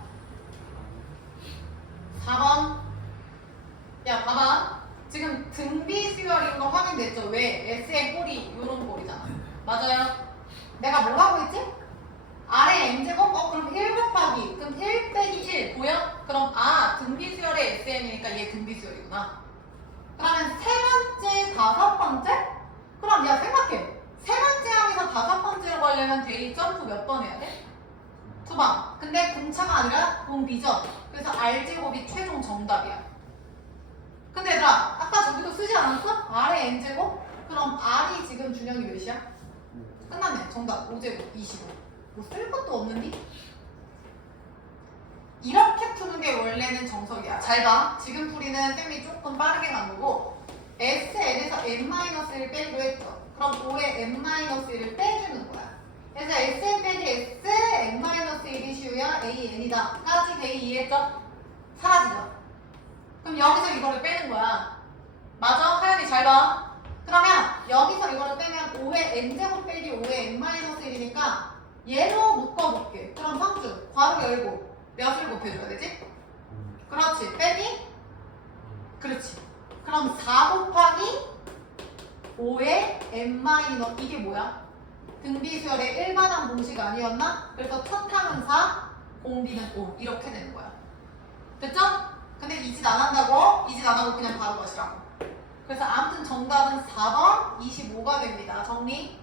4번. 야 봐봐. 지금 등비 수열인 거 확인됐죠? 왜? S의 꼴이 요런 꼴이잖아. 맞아요? 내가 뭐라고 했지? 아래 n제곱? 그럼 1 곱하기 그럼 1 빼기 1 보여? 그럼 등비 수열의 SM이니까 얘 등비 수열이구나. 그러면 세 번째, 다섯 번째? 그럼 야 생각해. 세 번째 항에서 다섯 번째로 가려면 데이 점프 몇 번 해야 돼? 2번. 근데 공차가 아니라 공비죠. 그래서 R제곱이 최종 정답이야. 근데 얘들아 아까 저기도 쓰지 않았어? R의 n제곱? 그럼 R이 지금 준영이 몇이야? 끝났네. 정답 5제곱 25. 뭐 쓸 것도 없는데? 이렇게 푸는 게 원래는 정석이야. 잘 봐. 지금 풀이는 쌤이 조금 빠르게 간 거고 SN에서 n-1을 빼기로 했죠. 그럼 5에 n-1을 빼주는 거야. 그래서 SN 빼기 S, n-1이 시우야 AN이다. 까지 데이 이해했죠? 사라지죠? 그럼 여기서 이거를 빼는 거야. 맞아? 하연이 잘 봐. 그러면 여기서 이거를 빼면 5의 n제곱 빼기 5의 n-1이니까 얘로 묶어볼게. 그럼 성주 괄호 열고 몇을 곱해줘야 되지? 그렇지. 빼기? 그렇지. 그럼 4 곱하기 5의 n- 이게 뭐야? 등비수열의 일반항 공식 아니었나? 그래서 첫 항은 4, 공비는 5 이렇게 되는 거야. 됐죠? 근데 이 짓 안 한다고? 이 짓 안 하고 그냥 바로 가시라고. 그래서 아무튼 정답은 4번 25가 됩니다. 정리.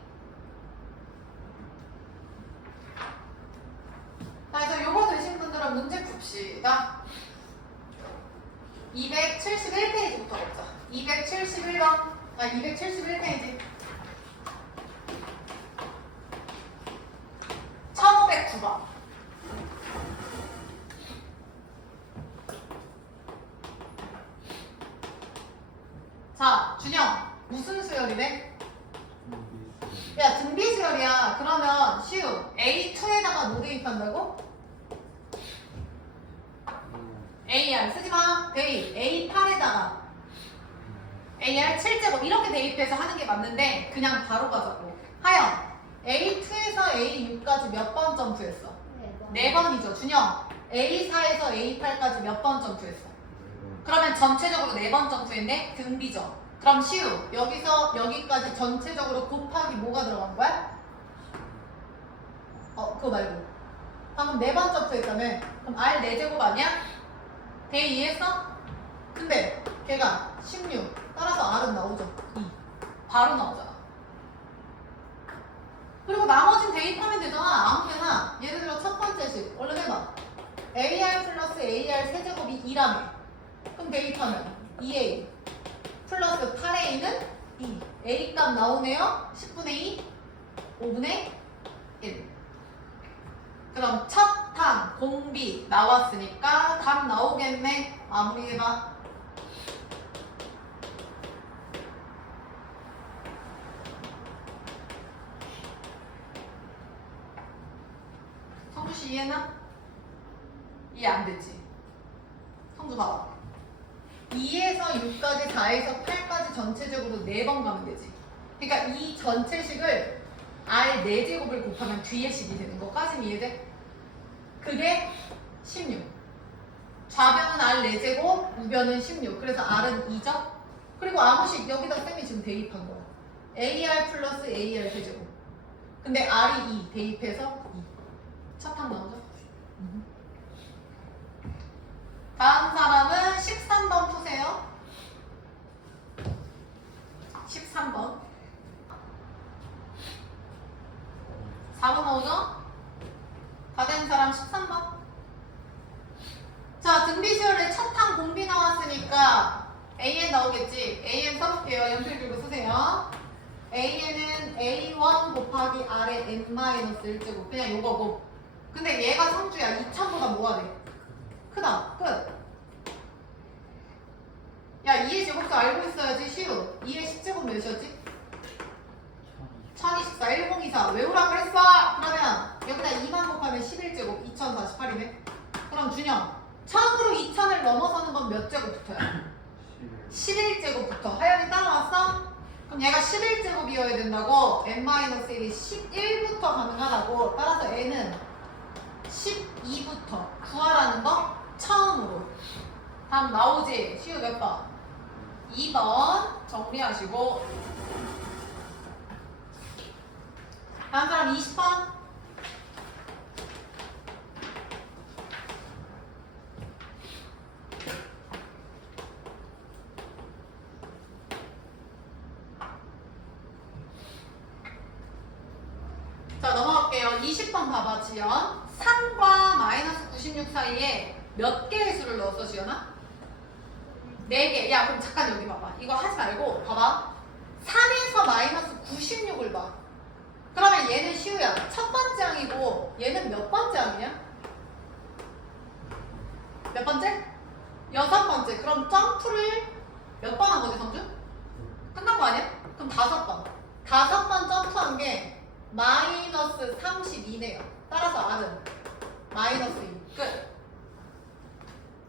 자, 그래서 요거 되신 분들은 문제 풉시다. 271페이지부터 보자. 271번. 271페이지. 1509번. 자, 준영. 무슨 수열이래? 야, 등비 수열이야. 그러면 시우. A2에다가 뭐 대입한다고? AR 쓰지마. 대입. A8에다가 AR 7제곱 이렇게 대입해서 하는 게 맞는데 그냥 바로 가자고. 하영. A2에서 A6까지 몇 번 점프했어? 네 번이죠. 준영. A4에서 A8까지 몇 번 점프했어? 그러면 전체적으로 4번 점프했네? 등비죠. 그럼 시우. 여기서 여기까지 전체적으로 곱하기 뭐가 들어간 거야? 그거 말고. 방금 4번 점프했다며? 그럼 R 4제곱 아니야? 대 이해했어? 근데 걔가 16. 따라서 R은 나오죠. 2. 바로 나오잖아. 그리고 나머진 대입하면 되잖아. 아무데나. 예를 들어 첫 번째 식. 얼른 해봐. AR 플러스 AR 세제곱이 2라며. 그럼 대입하면 2A 플러스 8A는 2. A 값 나오네요. 10분의 2, 5분의 1. 그럼 첫 탕 공비 나왔으니까 답 나오겠네. 마무리해봐. 성주씨 이해나? 이해 안 되지? 성주 봐봐. 2에서 6까지 4에서 8까지 전체적으로 4번 가면 되지. 그러니까 이 전체식을 R 4제곱을 곱하면 뒤에 식이 되는 거까지 이해돼? 그게 16. 좌변은 R 4제곱, 우변은 16. 그래서 R은 2죠? 그리고 아무식 여기다 쌤이 지금 대입한 거야. AR 플러스 AR 세제곱. 근데 R이 2 대입해서 2. 첫탕 나오죠? 다음 사람은 13번 푸세요. 13번. 4번 나오죠? 다 된 사람 13번. 자, 등비시열에 첫탕 공비 나왔으니까 AN 나오겠지? AN 써볼게요. 연필 들고 쓰세요. AN은 A1 곱하기 R의 N-1제곱. 그냥 요거고. 근데 얘가 성주야. 2000보다 뭐가 돼? 크다. 끝. 야, 2의 제곱도 알고 있어야지. 쉬우. 2의 10제곱 몇이었지? 1024, 1024. 외우라고 했어. 그러면 여기다 2만 곱하면 11제곱 2048이네. 그럼 준영. 처음으로 2000을 넘어서는 건 몇 제곱부터야? 11제곱부터. 하영이 따라왔어? 그럼 얘가 11제곱이어야 된다고. n-1이 11부터 가능하다고. 따라서 n은 12부터 구하라는 거 처음으로. 다음 나오지? 시우 몇 번? 2번 정리하시고. 다음 사람 20번. 자, 넘어갈게요. 20번 봐봐, 지연. 3과 마이너스 96 사이에 몇 개의 수를 넣었어, 지연아? 4개. 야, 그럼 잠깐 여기 봐봐. 이거 하지 말고 봐봐. 3에서 마이너스 96을 봐. 그러면 얘는 시우야. 첫 번째 항이고 얘는 몇 번째 항이냐? 몇 번째? 6번째. 그럼 점프를 몇 번 한 거지, 성주? 끝난 거 아니야? 그럼 5번. 5번 점프한 게 마이너스 32네요. 따라서 R은 마이너스 2. 끝.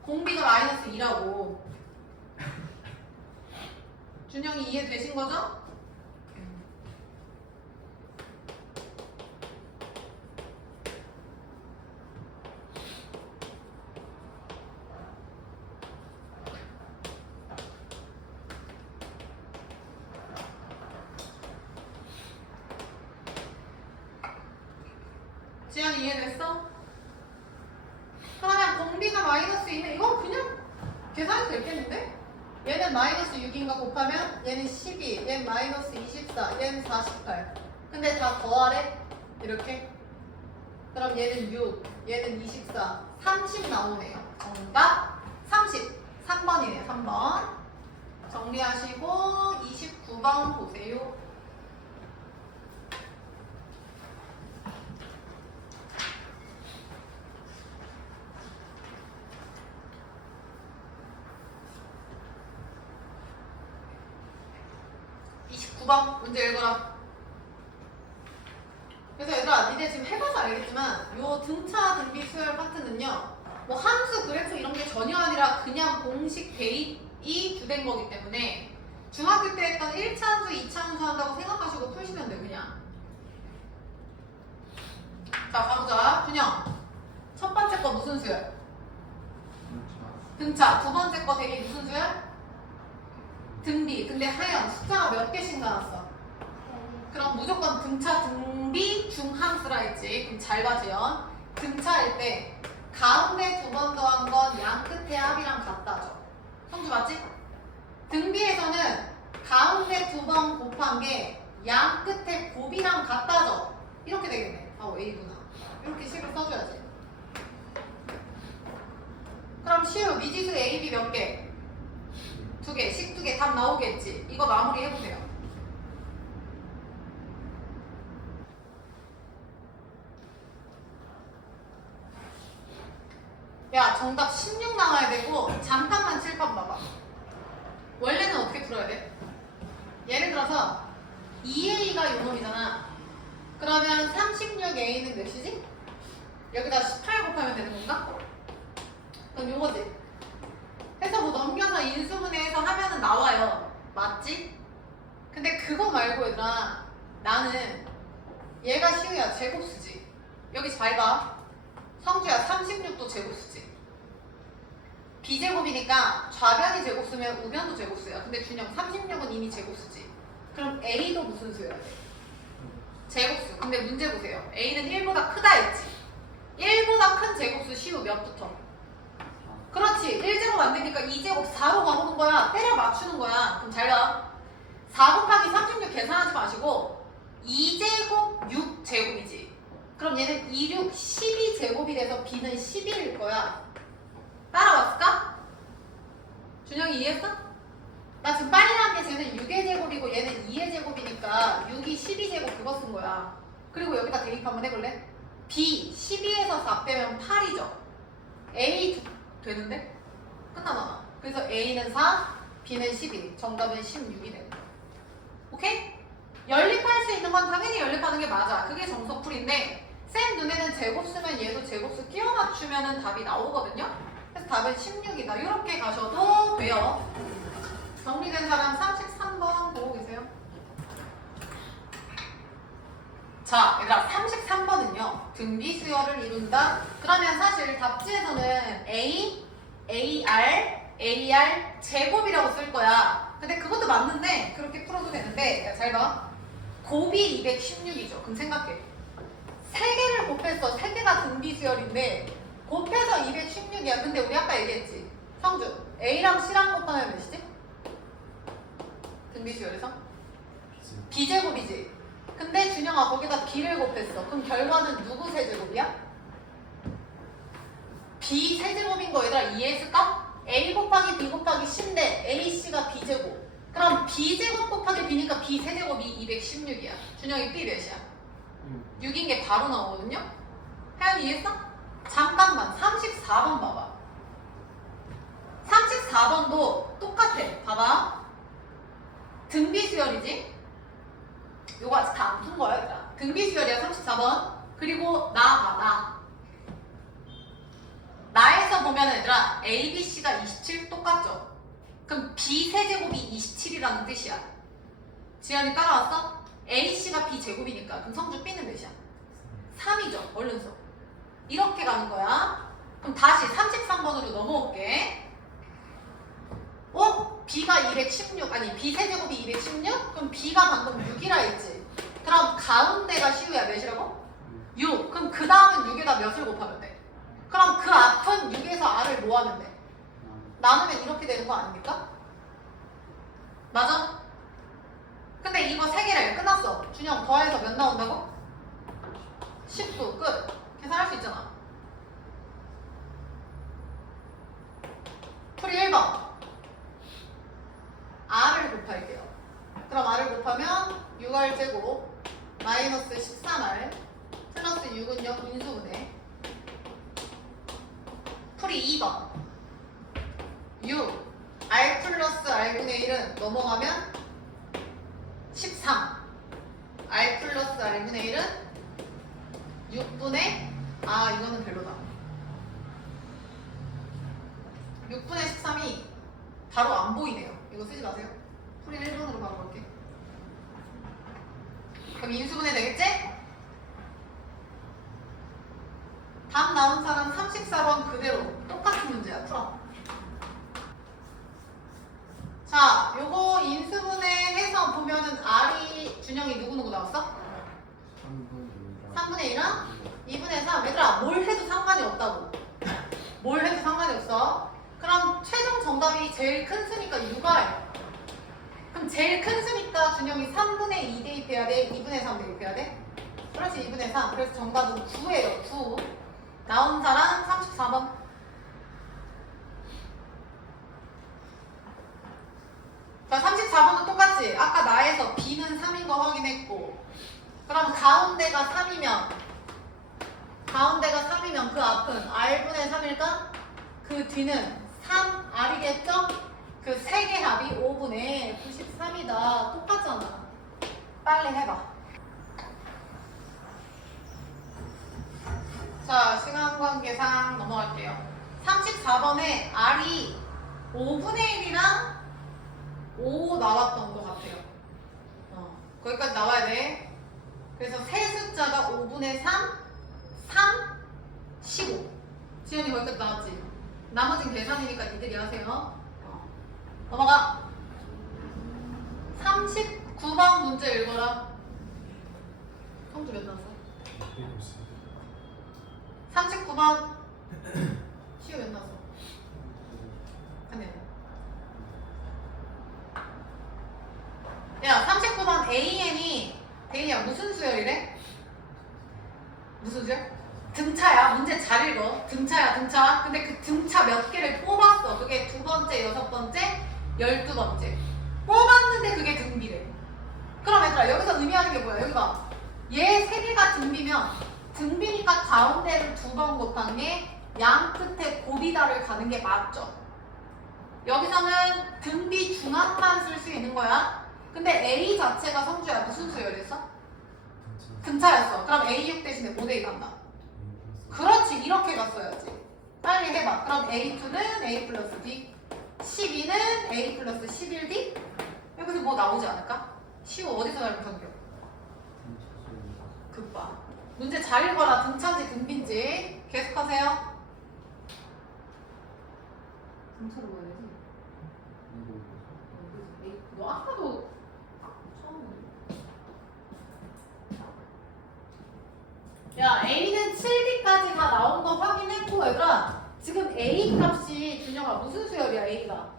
공비가 마이너스 2라고. 준영이 이해되신 거죠? 지연이 이해됐어? 그러면 공비가 마이너스 2는 이건 그냥 계산이 됐겠는데? 얘는 마이너스 6인가 곱하면 얘는 12, 얘는 마이너스 24, 얘는 48. 근데 다 더하래? 이렇게? 그럼 얘는 6, 얘는 24, 30 나오네요. 정답 30. 3번이네요. 3번. 정리하시고 29번 보세요. 문제 읽어라. 그래서 얘들아, 니네 지금 해봐서 알겠지만 요 등차 등비 수열 파트는요 뭐 함수 그래프 이런 게 전혀 아니라 그냥 공식 대입이 주된 거기 때문에 중학교 때 했던 1차 함수, 2차 함수 한다고 생각하시고 푸시면 돼 그냥. 자 가보자. 준영 첫 번째 거 무슨 수열? 등차. 두 번째 거 대비 무슨 수열? 등비. 근데 하연 숫자가 몇 개씩 나왔어? 그럼 무조건 등차 등비 중함수라 했지. 그럼 잘 봐 지연. 등차일 때 가운데 두 번 더한 건 양 끝의 합이랑 같다죠. 성주 맞지? 등비에서는 가운데 두 번 곱한 게 양 끝의 곱이랑 같다죠. 이렇게 되겠네. A구나. 이렇게 식을 써줘야지. 그럼 시우 미지수 A, B 몇 개? 두 개. 식 두 개. 답 나오겠지. 이거 마무리 해보세요. 야 정답 16 나와야 되고 잠깐만 칠판 봐봐. 원래는 어떻게 풀어야 돼? 예를 들어서 2A가 요놈이잖아. 그러면 36A는 몇이지? 여기다 18 곱하면 되는 건가? 그럼 요거지. 해서 뭐 넘겨서 인수분해해서 하면은 나와요. 맞지? 근데 그거 말고 얘들아 나는 얘가 시우야 제곱수지. 여기 잘 봐. 성주야 36도 제곱수지. 비제곱이니까 좌변이 제곱수면 우변도 제곱수야. 근데 준영 36은 이미 제곱수지. 그럼 A도 무슨 수여야 돼? 제곱수. 근데 문제 보세요. A는 1보다 크다 했지. 1보다 큰 제곱수 시우 몇부터? 그렇지. 1제곱 안 되니까 2제곱 4로 가보는 거야. 때려 맞추는 거야. 그럼 잘 봐. 4 곱하기 36 계산하지 마시고 2제곱 6제곱이지. 그럼 얘는 2, 6, 12제곱이 돼서 B는 11일 거야. 따라왔을까? 준영이 이해했어? 나 지금 빨리 한 게 쟤는 6의 제곱이고 얘는 2의 제곱이니까 6이 12제곱 그거 쓴 거야. 그리고 여기다 대입 한번 해볼래? B 12에서 4 빼면 8이죠. A 되는데? 끝나잖아. 그래서 A는 4, B는 12. 정답은 16이 되는 거야. 오케이? 연립할 수 있는 건 당연히 연립하는 게 맞아. 그게 정석풀인데 쌤 눈에는 제곱수면 얘도 제곱수 끼워 맞추면 답이 나오거든요. 그래서 답은 16이다. 이렇게 가셔도 돼요. 정리된 사람 33번 보고 계세요. 자, 얘들아 33번은요. 등비 수열을 이룬다. 그러면 사실 답지에서는 A, AR, AR 제곱이라고 쓸 거야. 근데 그것도 맞는데 그렇게 풀어도 되는데 야, 잘 봐. 곱이 216이죠. 그럼 생각해. 3개를 곱했어. 3개가 등비 수열인데 곱해서 216이야. 근데 우리 아까 얘기했지. 성주 A랑 C랑 곱하면 몇이지? 등비 수열에서? B제곱이지. 근데 준영아 거기다 B를 곱했어. 그럼 결과는 누구 세제곱이야? B 세제곱인 거 얘들아 이해했을까? A 곱하기 B 곱하기 C인데 AC가 B제곱. 그럼 B제곱 곱하기 B니까 B 세제곱이 216이야. 준영이 B 몇이야? 6인 게 바로 나오거든요? 하연이 이해했어? 잠깐만 34번 봐봐. 34번도 똑같아. 봐봐. 등비수열이지? 요거 아직 다 안 푼 거야 얘들아. 등비수열이야 34번. 그리고 나. 나에서 보면 얘들아 A, B, C가 27 똑같죠? 그럼 B 세제곱이 27이라는 뜻이야. 지연이 따라왔어? A씨가 B제곱이니까 그럼 성주 B는 몇이야? 3이죠. 얼른 써. 이렇게 가는 거야. 그럼 다시 33번으로 넘어올게. B가 216 아니 B 세제곱이 216? 그럼 B가 방금 6이라 했지. 그럼 가운데가 시우야 몇이라고? 6. 그럼 그 다음은 6에다 몇을 곱하면 돼? 그럼 그 앞은 6에서 R을 뭐 하면 돼? 나누면 이렇게 되는 거 아닙니까? 맞아? 근데 이거 3개를 끝났어. 준영 더해서 몇 나온다고? 19 끝. 계산할 수 있잖아. 풀이 1번 R을 곱할게요. 그럼 R을 곱하면 6R제곱 마이너스 13R 플러스 6은 0 인수분해. 풀이 2번 6 R 플러스 R분의 1은 넘어가면 13 R 플러스 R분의 1은 6분의 이거는 별로다. 6분의 13이 바로 안 보이네요. 이거 쓰지 마세요. 풀이 1번으로 바로 볼게. 그럼 인수분해 되겠지? 답 나온 사람 34번 그대로 똑같은 문제야. 풀어. 자, 요거 인수분해해서 보면은 R이 준영이 누구누구 나왔어? 3분의 1은 2분의 3. 얘들아, 뭘 해도 상관이 없다고. 뭘 해도 상관이 없어. 그럼 최종 정답이 제일 큰 수니까 6R. 그럼 제일 큰 수니까 준영이 3분의 2 대입해야 돼? 2분의 3 대입해야 돼? 그렇지, 2분의 3. 그래서 정답은 9예요, 9. 나온 사람 34번. 자, 34번도 똑같지? 아까 나에서 B는 3인 거 확인했고, 그럼 가운데가 3이면 그 앞은 R분의 3일까? 그 뒤는 3R이겠죠? 그 세 개 합이 5분의 93이다. 똑같잖아. 빨리 해봐. 자, 시간 관계상 넘어갈게요. 34번에 R이 5분의 1이랑 5 나왔던 것 같아요. 거기까지 나와야 돼. 그래서 세 숫자가 5분의 3, 3, 15. 지연이 거기까지 나왔지? 나머진 계산이니까 니들이 하세요. 넘어가. 39번 문제 읽어라. 성주 몇 나왔어? 39번. 시우 몇 나왔어? 아니야. 야, 39번 AN이 대희야 무슨 수열이래? 무슨 수열? 등차야. 문제 잘 읽어. 등차야, 등차. 근데 그 등차 몇 개를 뽑았어. 그게 2번째, 6번째, 12번째. 뽑았는데 그게 등비래. 그럼 얘들아, 여기서 의미하는 게 뭐야? 여기 봐. 얘 3개가 등비면 등비니까 가운데를 2번 곱한 게 양 끝에 곱이다를 가는 게 맞죠? 여기서는 등비 중앙만 쓸 수 있는 거야. 근데 A 자체가 성주야. 무슨 수열이었어? 등차였어. 그럼 A6 대신에 뭐 대입한다? 그렇지. 이렇게 갔어야지. 빨리 해봐. 그럼 A2는 A 플러스 D, 12는 A 플러스 11D? 여기서 뭐 나오지 않을까? 시우 어디서 잘못한 겨? 급봐. 문제 잘 읽어라. 등차인지 등비인지. 계속하세요. 등차로 뭐야 되지? 너 아까도 야, A는 7D까지 다 나온 거 확인했고, 얘들아 지금 A 값이 준영아 무슨 수열이야? A가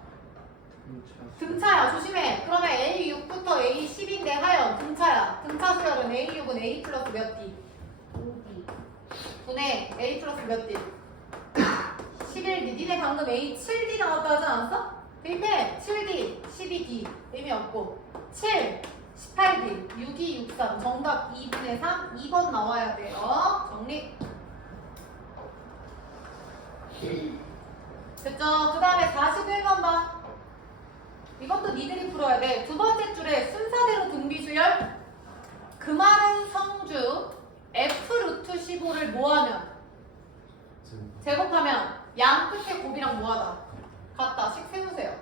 등차야. 조심해. 그러면 A6부터 A10인데 하연 등차야. 등차 수열은 A6은 A 플러스 몇 D? 5D 분의 A 플러스 몇 D? 11D. 니네 방금 A7D 나왔다 하지 않았어? 대입해. 7D, 12D 의미 없고 7, 18D, 62, 63 정답 2분의 3, 2번 나와야 돼요. 정리. 됐죠? 그 다음에 41번 봐. 이것도 니들이 풀어야 돼. 두 번째 줄에 순서대로 등비수열. 그 말은 성주 F 루트 15를 뭐하면? 제곱하면 양 끝에 곱이랑 뭐하다? 같다. 식 세우세요.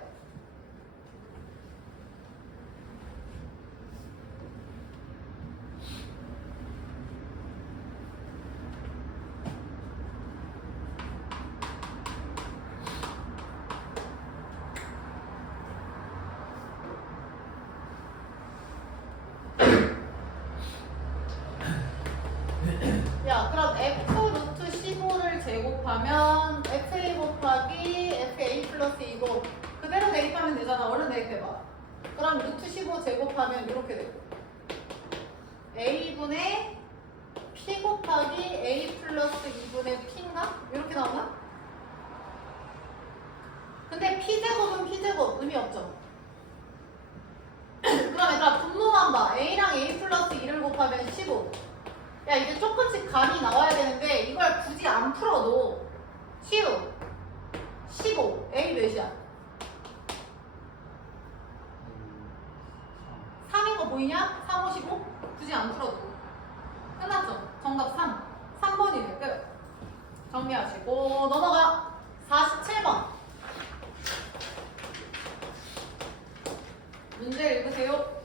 야, 그럼 F 루트 15를 제곱하면 FA 곱하기 FA 플러스 2고 그대로 대입하면 되잖아. 얼른 대입해봐. 그럼 루트 15 제곱하면 이렇게 되고 A분의 P 곱하기 A 플러스 2분의 P인가? 이렇게 나오나? 근데 P제곱은 P제곱 의미 없죠? 그럼 얘들아 분모만 봐. A랑 A 플러스 2를 곱하면 15. 야, 이제 조금씩 감이 나와야 되는데 이걸 굳이 안 풀어도 시우 15 A 몇이야? 3인 거 보이냐? 3, 5, 15? 굳이 안 풀어도 끝났죠? 정답 3. 정리하시고 넘어가. 47번. 문제 읽으세요.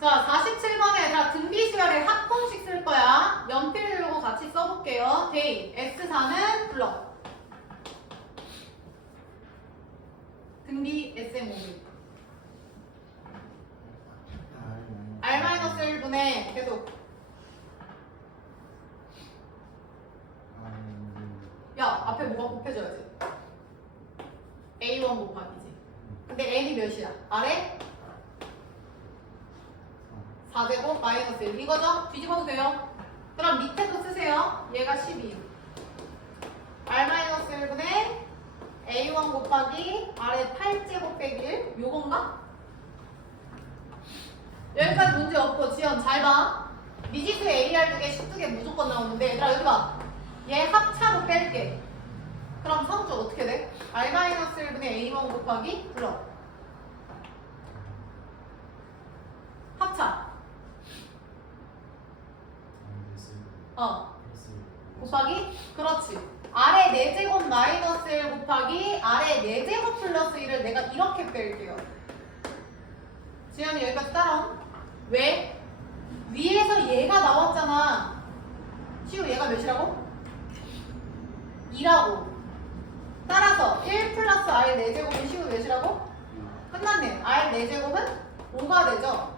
자, 47번에 얘들아 등비수열의 합공식 쓸 거야. 연필 들고 같이 써볼게요. 데이 S4는 불러. 등비 SM5. R-1분의 계속. 야, 앞에 뭐가 곱해져야지. A1 곱하기지. 근데 n이 몇이야? 아래? 4제곱 마이너스 1 이거죠? 뒤집어도 돼요. 그럼 밑에도 쓰세요. 얘가 12. R-1분의 A1 곱하기 아래 8제곱 빼기 1 요건가? 여기까지 문제 없고 지연 잘 봐. 미지수 AR 2개, 12개 무조건 나오는데 얘들아 여기 봐. 얘 합차로 뺄게. 그럼 성주 어떻게 돼? R-1분의 A1 곱하기 불러. 합차. 곱하기? 그렇지. 아래 4제곱 마이너스 1 곱하기 아래 4제곱 플러스 1을 내가 이렇게 뺄게요. 지연이 여기까지 따라온? 왜? 위에서 얘가 나왔잖아. 시우 얘가 몇이라고? 2라고. 따라서 1 플러스 R 4제곱은 시우 몇이라고? 끝났네. R 4제곱은 5가 되죠.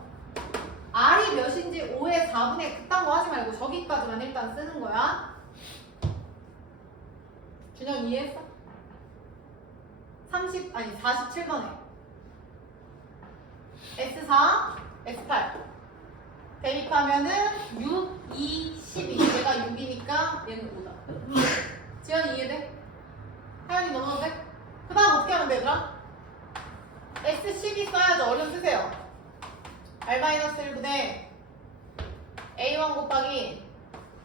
R이 몇인지 5의 4분의 그딴 거 하지 말고 저기까지만 일단 쓰는 거야. 준영 이해했어? 47번에 S4, S8 대입하면은 6, 2, 12 얘가 6이니까 얘는 5다. 지연이 이해돼? 하연이 넘어도 돼? 그 다음 어떻게 하면 되더라? S12 써야죠. 얼른 쓰세요. R-1분의 A1 곱하기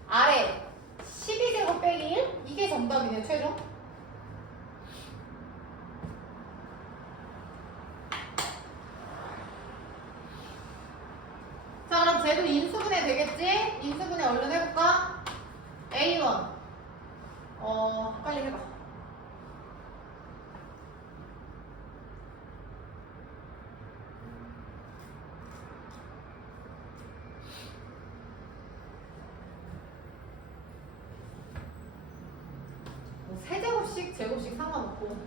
아래 12제곱 빼기 1? 이게 정답이네 최종. 자 그럼 쟤도 인수분해 되겠지? 인수분해 얼른 해볼까? A1 빨리 해봐. 세제곱씩 제곱씩 상관없고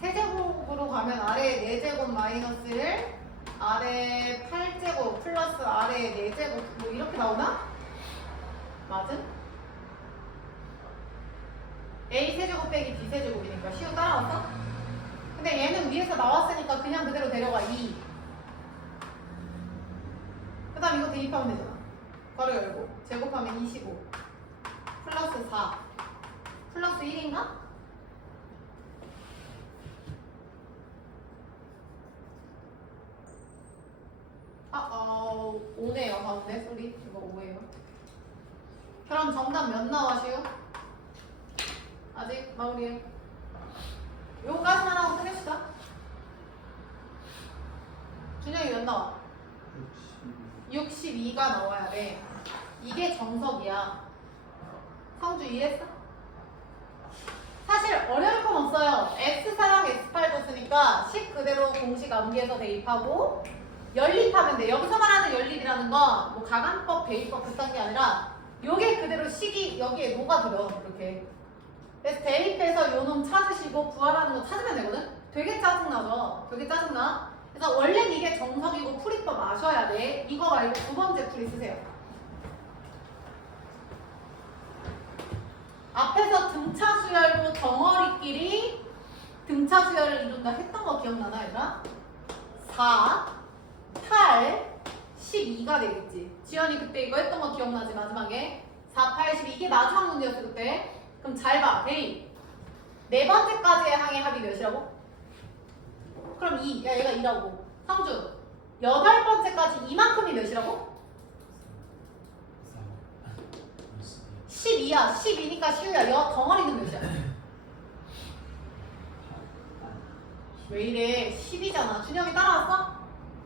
세제곱으로 가면 아래 4제곱 마이너스 1 아래 8제곱 플러스 아래 4제곱 뭐 이렇게 나오나? 맞음? A 세제곱 빼기 B 세제곱이니까 시우 따라왔어? 근데 얘는 위에서 나왔으니까 그냥 그대로 데려가 2. 그 다음 이거 대입하면 되잖아. 괄호 열고 제곱하면 25 플러스 4 플러스 1인가? 아, 5네요. 가운데 소리. 이거 5예요. 그럼 정답 몇 나와시오? 아직 마무리해. 요거까지만 하고 끝냅시다. 준영이 몇 나와? 62가 나와야 돼. 이게 정석이야. 성주 이해했어? 사실 어려울 건 없어요. S4랑 S8 줬으니까 10 그대로 공식 암기해서 대입하고 연립하면 돼. 여기서 말하는 연립이라는 건 뭐 가간법, 대입법 그딴 게 아니라 요게 그대로 식이 여기에 녹아들어. 이렇게. 그래서 대입해서 요놈 찾으시고 구하라는 거 찾으면 되거든? 되게 짜증나죠? 되게 짜증나? 그래서 원래는 이게 정석이고 풀이법 아셔야 돼. 이거 말고 두 번째 풀이 쓰세요. 앞에서 등차 수열로 덩어리끼리 등차 수열을 이룬다 했던 거 기억나나 얘들아? 4, 8, 12가 되겠지. 지연이 그때 이거 했던 거 기억나지 마지막에? 4, 8, 12 이게 마지막 문제였어 그때. 그럼 잘 봐. 대입. 네 번째까지의 항의 합이 몇이라고? 그럼 2. 야 얘가 2라고. 성준. 여덟 번째까지 이만큼이 몇이라고? 12야. 12니까 시우야. 여 덩어리는 몇이야? 왜? 왜 이래? 10이잖아. 준영이 따라왔어?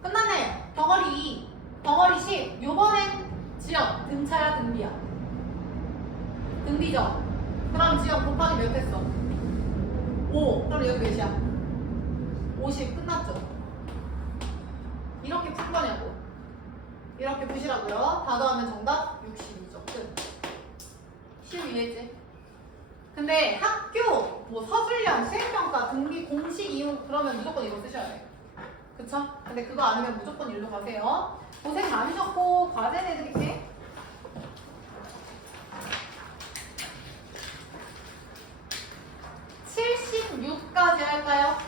끝났네. 덩어리 2, 덩어리 10. 요번엔 지영 등차야 등비야? 등비죠? 그럼 지영 곱하기 몇 했어? 5. 그럼 여기 몇이야? 50. 끝났죠? 이렇게 풀 거냐고. 이렇게 푸시라고요. 다 더하면 정답 62죠. 끝. 쉬우 이해했지? 근데 학교, 뭐 서술형, 수행평가, 등비, 공식 이용 그러면 무조건 이거 쓰셔야 돼. 그쵸? 근데 그거 아니면 무조건 일로 가세요. 고생 많으셨고 과제 내드릴게. 76까지 할까요?